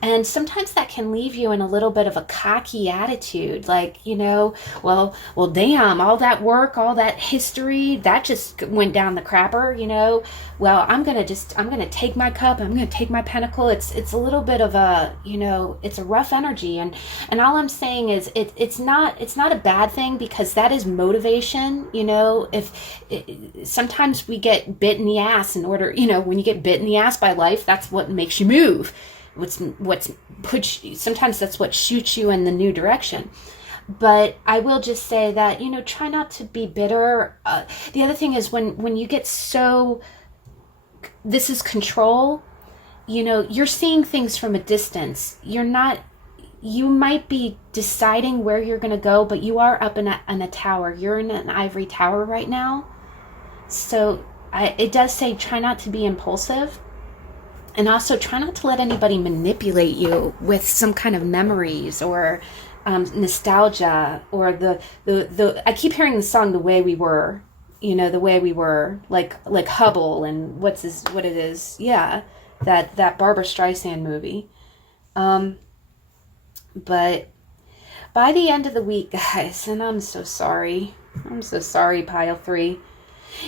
And sometimes that can leave you in a little bit of a cocky attitude, like, well, damn, all that work, all that history, that just went down the crapper, well, I'm going to take my cup, I'm going to take my pentacle. It's a little bit of a, it's a rough energy. And all I'm saying is it's not a bad thing, because that is motivation. Sometimes we get bit in the ass in order, when you get bit in the ass by life, that's what makes you move. Sometimes that's what shoots you in the new direction. But I will just say that, try not to be bitter. The other thing is when you get so, this is control, you're seeing things from a distance. You might be deciding where you're going to go, but you are up in a tower. You're in an ivory tower right now. So it does say try not to be impulsive. And also try not to let anybody manipulate you with some kind of memories or nostalgia, or the I keep hearing the song "The Way We Were," "The Way We Were," like Hubble and what it is, yeah, that Barbara Streisand movie. But by the end of the week, guys, and I'm so sorry, pile 3,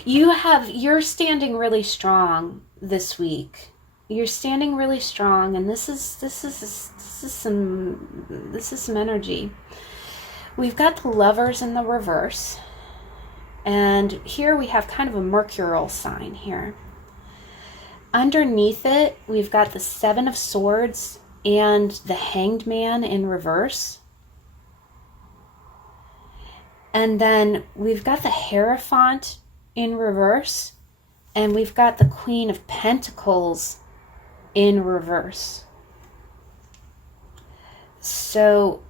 you're standing really strong this week. You're standing really strong, and this is some energy. We've got the Lovers in the reverse, and here we have kind of a mercurial sign here. Underneath it, we've got the Seven of Swords and the Hanged Man in reverse. And then we've got the Hierophant in reverse, and we've got the Queen of Pentacles in reverse. So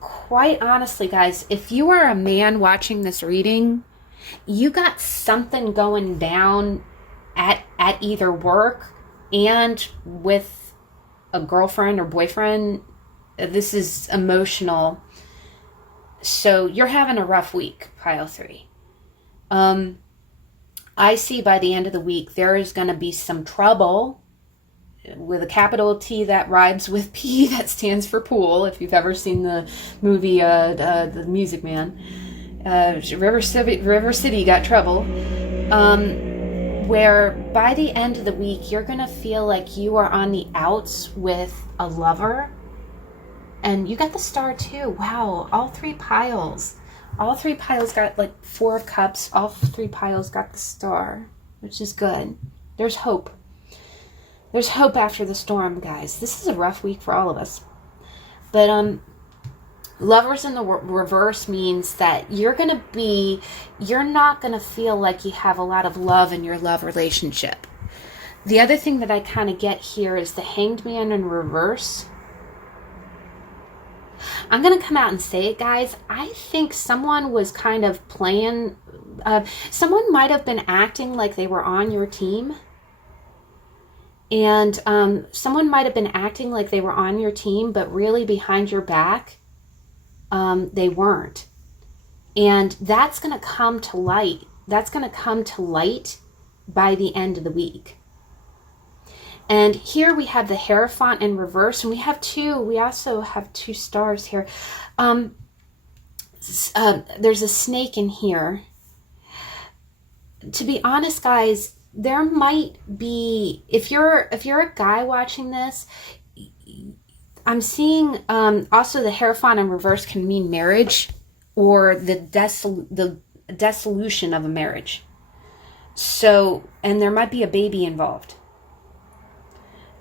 quite honestly, guys, if you are a man watching this reading, you got something going down at either work and with a girlfriend or boyfriend. This is emotional. So you're having a rough week, pile 3. I see by the end of the week, there is going to be some trouble, with a capital T that rhymes with P that stands for pool. If you've ever seen the movie, The Music Man, River City got trouble. where by the end of the week, you're going to feel like you are on the outs with a lover. And you got the star too. Wow. All three piles. All three piles got like 4 of cups. All 3 piles got the star, which is good. There's hope. There's hope after the storm, guys. This is a rough week for all of us. But lovers in the reverse means that you're not going to feel like you have a lot of love in your love relationship. The other thing that I kind of get here is the Hanged Man in reverse. I'm going to come out and say it, guys. I think someone was kind of playing, someone might have been acting like they were on your team. And someone might have been acting like they were on your team, but really behind your back, they weren't. And that's going to come to light. That's going to come to light by the end of the week. And here we have the Hierophant in reverse, and we also have 2 stars here. There's a snake in here. To be honest, guys, there might be, if you're a guy watching this, I'm seeing also the Hierophant in reverse can mean marriage or the dissolution of a marriage. So, and there might be a baby involved.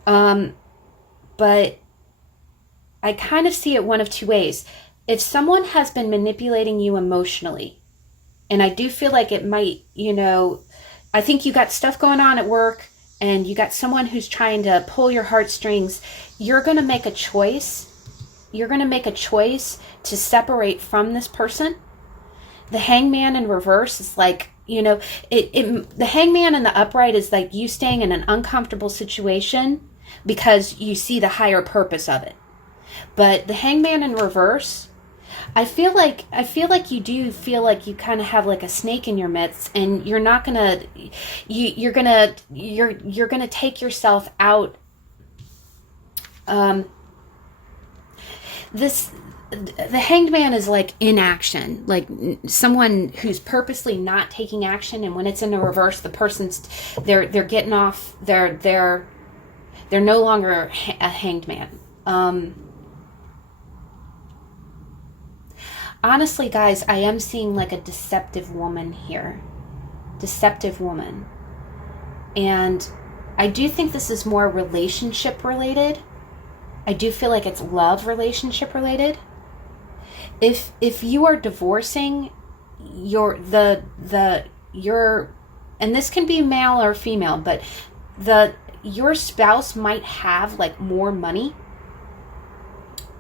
But I kind of see it one of 2 ways. If someone has been manipulating you emotionally, and I do feel like it might, I think you got stuff going on at work and you got someone who's trying to pull your heartstrings, you're going to make a choice. You're going to make a choice to separate from this person. The Hangman in reverse is like, the Hangman in the upright is like you staying in an uncomfortable situation because you see the higher purpose of it. But the Hangman in reverse, I feel like you do feel like you kind of have like a snake in your midst, and you're not gonna, you're gonna take yourself out. The Hanged Man is like inaction, like someone who's purposely not taking action, and when it's in the reverse, the person's they're getting off. They're no longer a hanged man. Honestly, guys, I am seeing like a deceptive woman here. Deceptive woman. And I do think this is more relationship related. I do feel like it's love relationship related. If you are divorcing your and this can be male or female, but your spouse might have like more money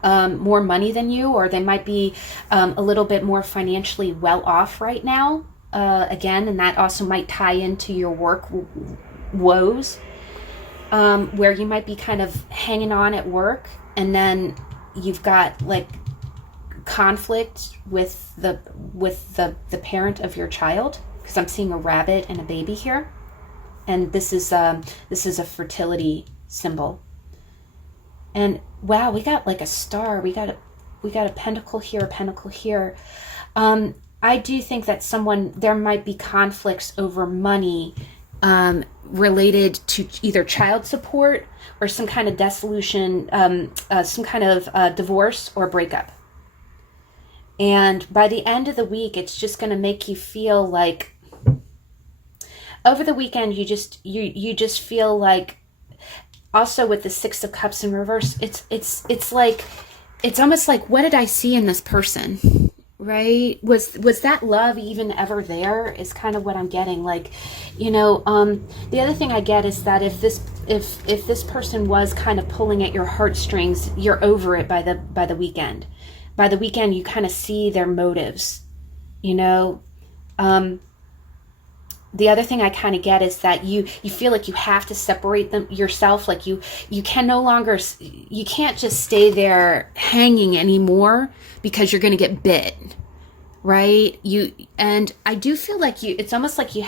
than you, or they might be a little bit more financially well off right now. Again, and that also might tie into your work woes, where you might be kind of hanging on at work, and then you've got like conflict with the parent of your child, because I'm seeing a rabbit and a baby here, and this is a fertility symbol. And wow, we got like a star. We got a pentacle here, a pentacle here. I do think that there might be conflicts over money related to either child support or some kind of dissolution, some kind of divorce or breakup. And by the end of the week, it's just going to make you feel like over the weekend, you just feel like, also with the 6 of Cups in reverse, it's like, it's almost like, what did I see in this person? Right? Was that love even ever there? Is kind of what I'm getting. Like, the other thing I get is that if this person was kind of pulling at your heartstrings, you're over it by the weekend. By the weekend, you kind of see their motives. The other thing I kind of get is that you feel like you have to separate them yourself. Like you can no longer, you can't just stay there hanging anymore because you're going to get bit, right? And I do feel like it's almost like you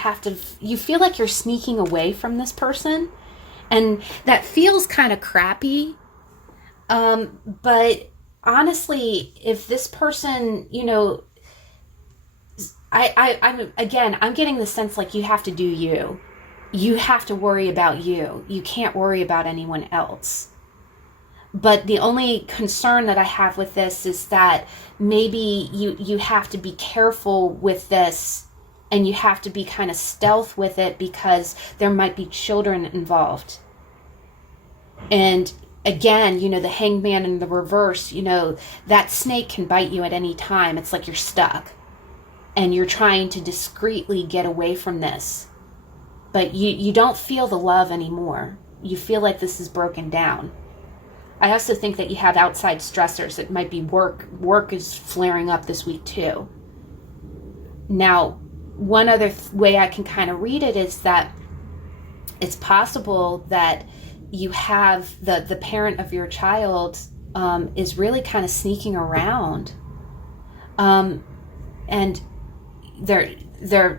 feel like you're sneaking away from this person, and that feels kind of crappy. But honestly, if this person, I'm getting the sense like you have to do you. you have to worry about you. You can't worry about anyone else. But the only concern that I have with this is that maybe you have to be careful with this, and you have to be kind of stealth with it, because there might be children involved. And again, the hangman in the reverse, that snake can bite you at any time. It's like you're stuck and you're trying to discreetly get away from this. But you don't feel the love anymore. You feel like this is broken down. I also think that you have outside stressors. It might be work. Work is flaring up this week too. Now, one other way I can kind of read it is that it's possible that you have the parent of your child is really kind of sneaking around. And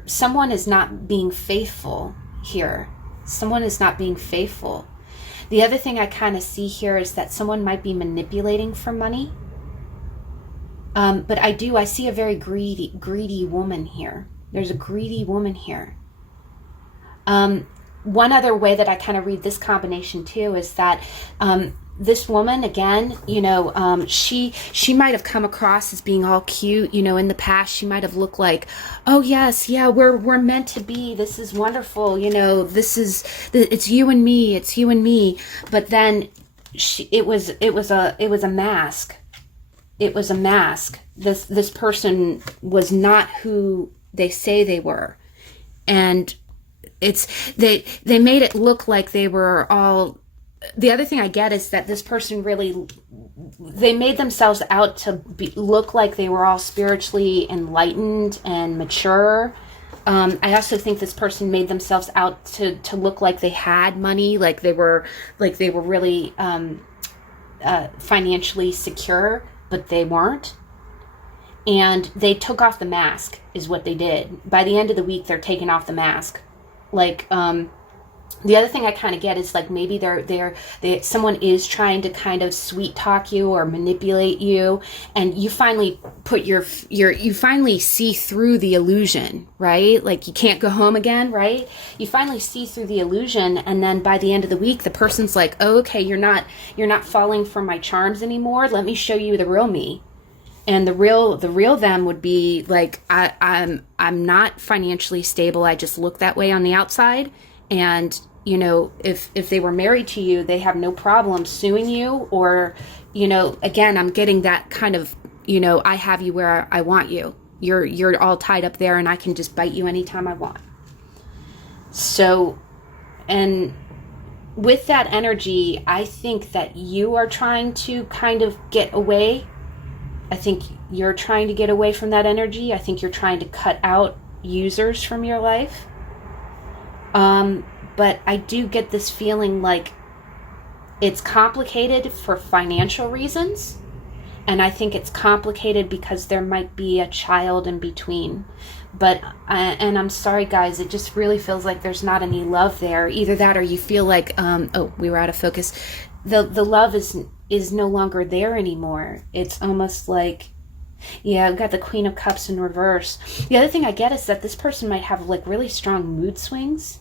someone is not being faithful here. Someone is not being faithful. The other thing I kind of see here is that someone might be manipulating for money. But I see a very greedy woman here. There's a greedy woman here. One other way that I kind of read this combination too is that this woman, again, she might have come across as being all cute. In the past, she might have looked like, oh yes, yeah, we're meant to be. This is wonderful. It's you and me. It's you and me. But then it was a mask. It was a mask. This person was not who they say they were, and they made it look like they were all. The other thing I get is that this person they made themselves out to look like they were all spiritually enlightened and mature. I also think this person made themselves out to look like they had money, like they were really financially secure, but they weren't. And they took off the mask, is what they did. By the end of the week, they're taking off the mask. The other thing I kind of get is like maybe someone is trying to kind of sweet talk you or manipulate you, and you finally you finally see through the illusion, right? Like you can't go home again, right? You finally see through the illusion, and then by the end of the week, the person's like, oh, okay, you're not falling for my charms anymore. Let me show you the real me. And the real them would be like, I'm not financially stable. I just look that way on the outside. And, if they were married to you, they have no problem suing you, or, again, I'm getting that kind of, I have you where I want you. You're all tied up there and I can just bite you anytime I want. So, and with that energy, I think that you are trying to kind of get away. I think you're trying to get away from that energy. I think you're trying to cut out users from your life. But I do get this feeling like it's complicated for financial reasons. And I think it's complicated because there might be a child in between. But, and I'm sorry guys, it just really feels like there's not any love there. Either that or you feel like, oh, we were out of focus. The love is no longer there anymore. It's almost like, yeah, I've got the Queen of Cups in reverse. The other thing I get is that this person might have like really strong mood swings.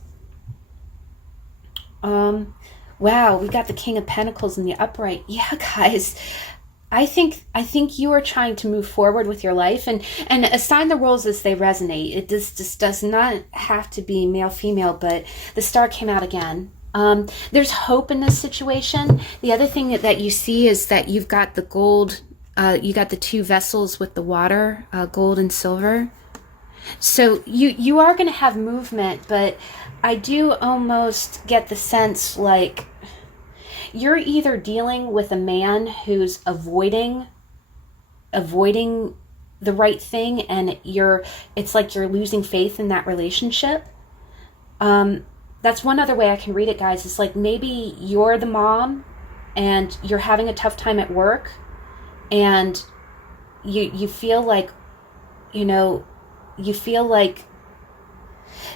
Wow, we got the King of Pentacles in the upright. Yeah, guys, I think you are trying to move forward with your life and assign the roles as they resonate. It just does not have to be male, female, but the star came out again. There's hope in this situation. The other thing that you see is that you've got the gold, you got the two vessels with the water, gold and silver. So you are going to have movement, but I do almost get the sense like you're either dealing with a man who's avoiding the right thing, and it's like you're losing faith in that relationship. That's one other way I can read it, guys. It's like maybe you're the mom and you're having a tough time at work, and you feel like, you feel like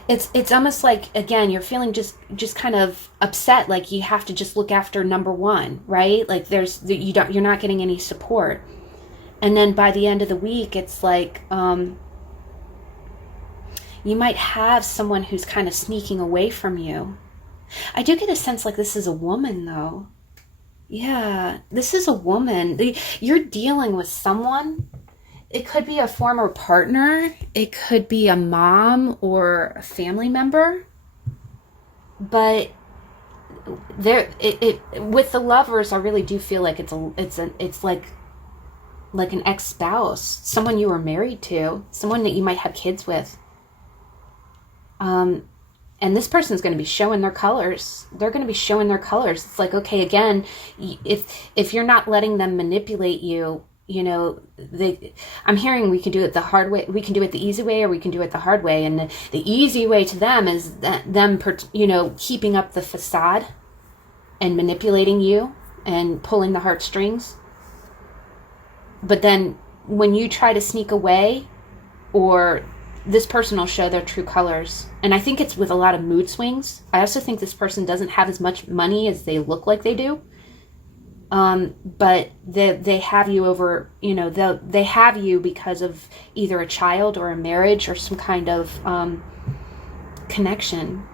it's almost like, again, you're feeling just kind of upset, like you have to just look after number one, right? Like you're not getting any support. And then by the end of the week, it's like You might have someone who's kind of sneaking away from you. I do get a sense like this is a woman, though. Yeah, this is a woman. You're dealing with someone. It could be a former partner. It could be a mom or a family member. But with the lovers, I really do feel like it's like an ex-spouse, someone you were married to, someone that you might have kids with. And this person's going to be showing their colors. They're going to be showing their colors. It's like, okay, again, if you're not letting them manipulate you, you know, I'm hearing we can do it the hard way. We can do it the easy way, or we can do it the hard way. And the easy way to them is them, you know, keeping up the facade and manipulating you and pulling the heartstrings. But then when you try to sneak away, or this person will show their true colors. And I think it's with a lot of mood swings. I also think this person doesn't have as much money as they look like they do. But they have you over, you know, they have you because of either a child or a marriage or some kind of connection.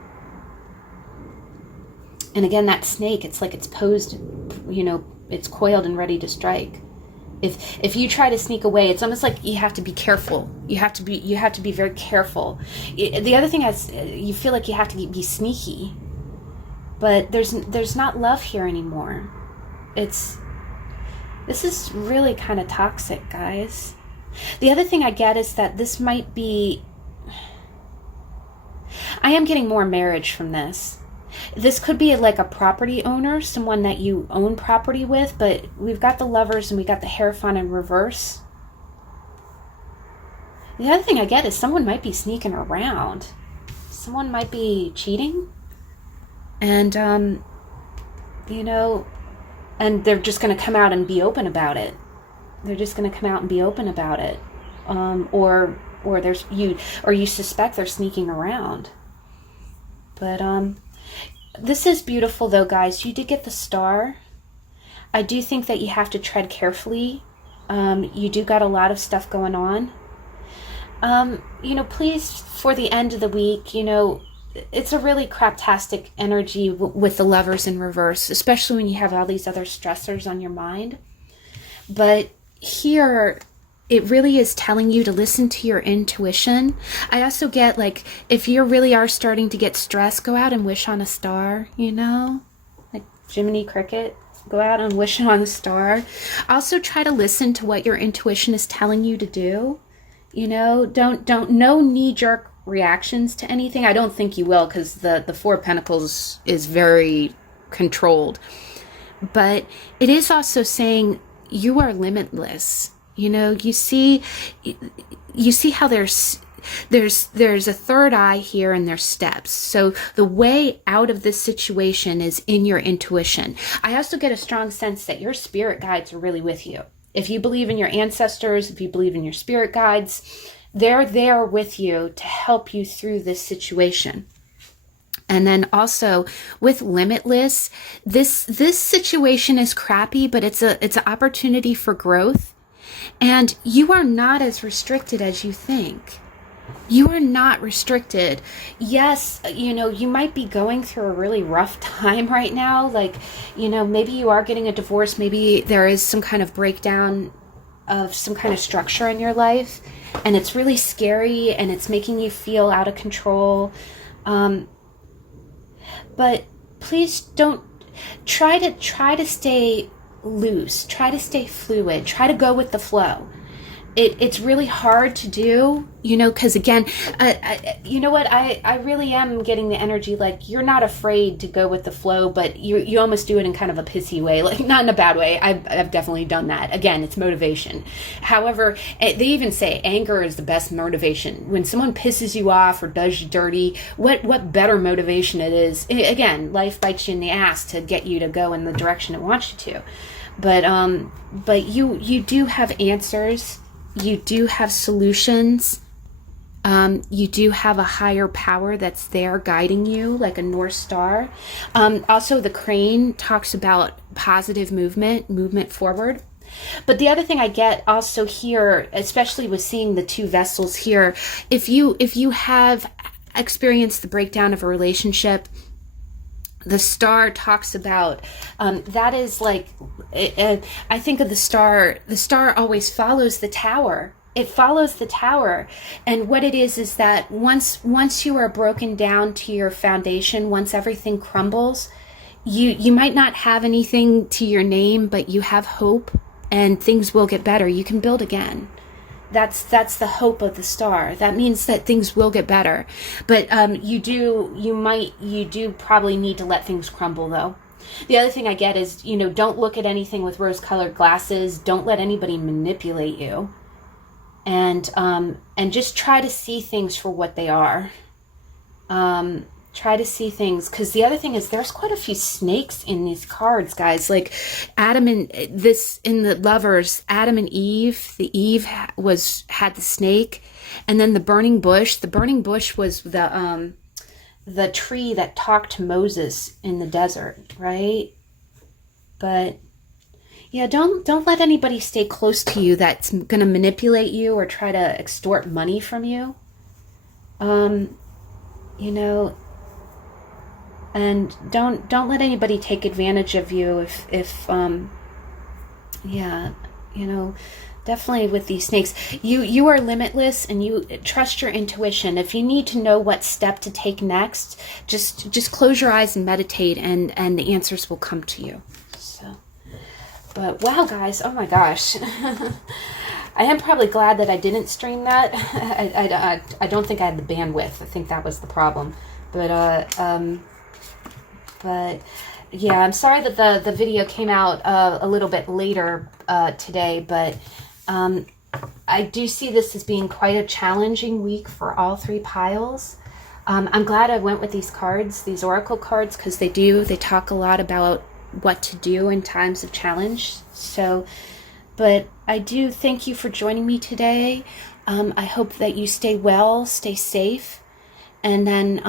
And again, that snake, it's like it's posed, you know, it's coiled and ready to strike. If you try to sneak away, it's almost like you have to be careful. You have to be very careful. The other thing is, you feel like you have to be sneaky, but there's not love here anymore. This is really kind of toxic, guys. The other thing I get is that this might be, I am getting more marriage from this. This could be like a property owner, someone that you own property with, but we've got the Lovers and we got the Hierophant in reverse. The other thing I get is someone might be sneaking around. Someone might be cheating. And, you know, and they're just going to come out and be open about it. They're just going to come out and be open about it. Or you suspect they're sneaking around. But, this is beautiful, though, guys. You did get the Star. I do think that you have to tread carefully. You do got a lot of stuff going on. You know, please, for the end of the week, you know, it's a really craptastic energy with the Lovers in reverse, especially when you have all these other stressors on your mind. But here, it really is telling you to listen to your intuition. I also get, like, if you really are starting to get stressed, go out and wish on a star, you know? Like Jiminy Cricket, go out and wish on a star. Also try to listen to what your intuition is telling you to do. You know, no knee-jerk reactions to anything. I don't think you will, because the Four of Pentacles is very controlled. But it is also saying you are limitless. You know, you see how there's a third eye here and there's steps. So the way out of this situation is in your intuition. I also get a strong sense that your spirit guides are really with you. If you believe in your ancestors, if you believe in your spirit guides, they're there with you to help you through this situation. And then also with Limitless, this situation is crappy, but it's an opportunity for growth. And you are not as restricted as you think. You are not restricted. Yes, you know, you might be going through a really rough time right now. Like, you know, maybe you are getting a divorce. Maybe there is some kind of breakdown of some kind of structure in your life. And it's really scary and it's making you feel out of control. But please don't try to stay loose, try to stay fluid, try to go with the flow. It's really hard to do, you know, because again, you know what, I really am getting the energy like you're not afraid to go with the flow, but you almost do it in kind of a pissy way, like not in a bad way. I've definitely done that. Again, it's motivation. However, they even say anger is the best motivation. When someone pisses you off or does you dirty, what better motivation it is. Again, life bites you in the ass to get you to go in the direction it wants you to. But you do have answers. You do have solutions. You do have a higher power that's there guiding you, like a North Star. Also, the crane talks about positive movement forward. But the other thing I get also here, especially with seeing the two vessels here, if you have experienced the breakdown of a relationship, the star talks about that is like, I think of the star always follows the tower. It follows the tower. And what it is that once you are broken down to your foundation, once everything crumbles, you might not have anything to your name, but you have hope, and things will get better. You can build again. That's the hope of the star. That means that things will get better. But you do probably need to let things crumble, though. The other thing I get is, don't look at anything with rose-colored glasses. Don't let anybody manipulate you. And just try to see things for what they are. Try to see things, because the other thing is there's quite a few snakes in these cards, guys. Like in the lovers, Adam and Eve. The Eve had the snake, and then the burning bush. The burning bush was the tree that talked to Moses in the desert, right? But yeah, don't let anybody stay close to you that's going to manipulate you or try to extort money from you. And don't let anybody take advantage of you definitely with these snakes. You are limitless, and you trust your intuition. If you need to know what step to take next, just close your eyes and meditate, and the answers will come to you. So, but wow, guys, oh my gosh. I am probably glad that I didn't stream that. I don't think I had the bandwidth. I think that was the problem. But yeah, I'm sorry that the video came out a little bit later today, but I do see this as being quite a challenging week for all three piles. I'm glad I went with these cards, these oracle cards, because they talk a lot about what to do in times of challenge. So, but I do thank you for joining me today. I hope that you stay well, stay safe, and then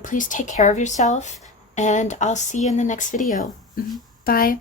please take care of yourself. And I'll see you in the next video. Bye.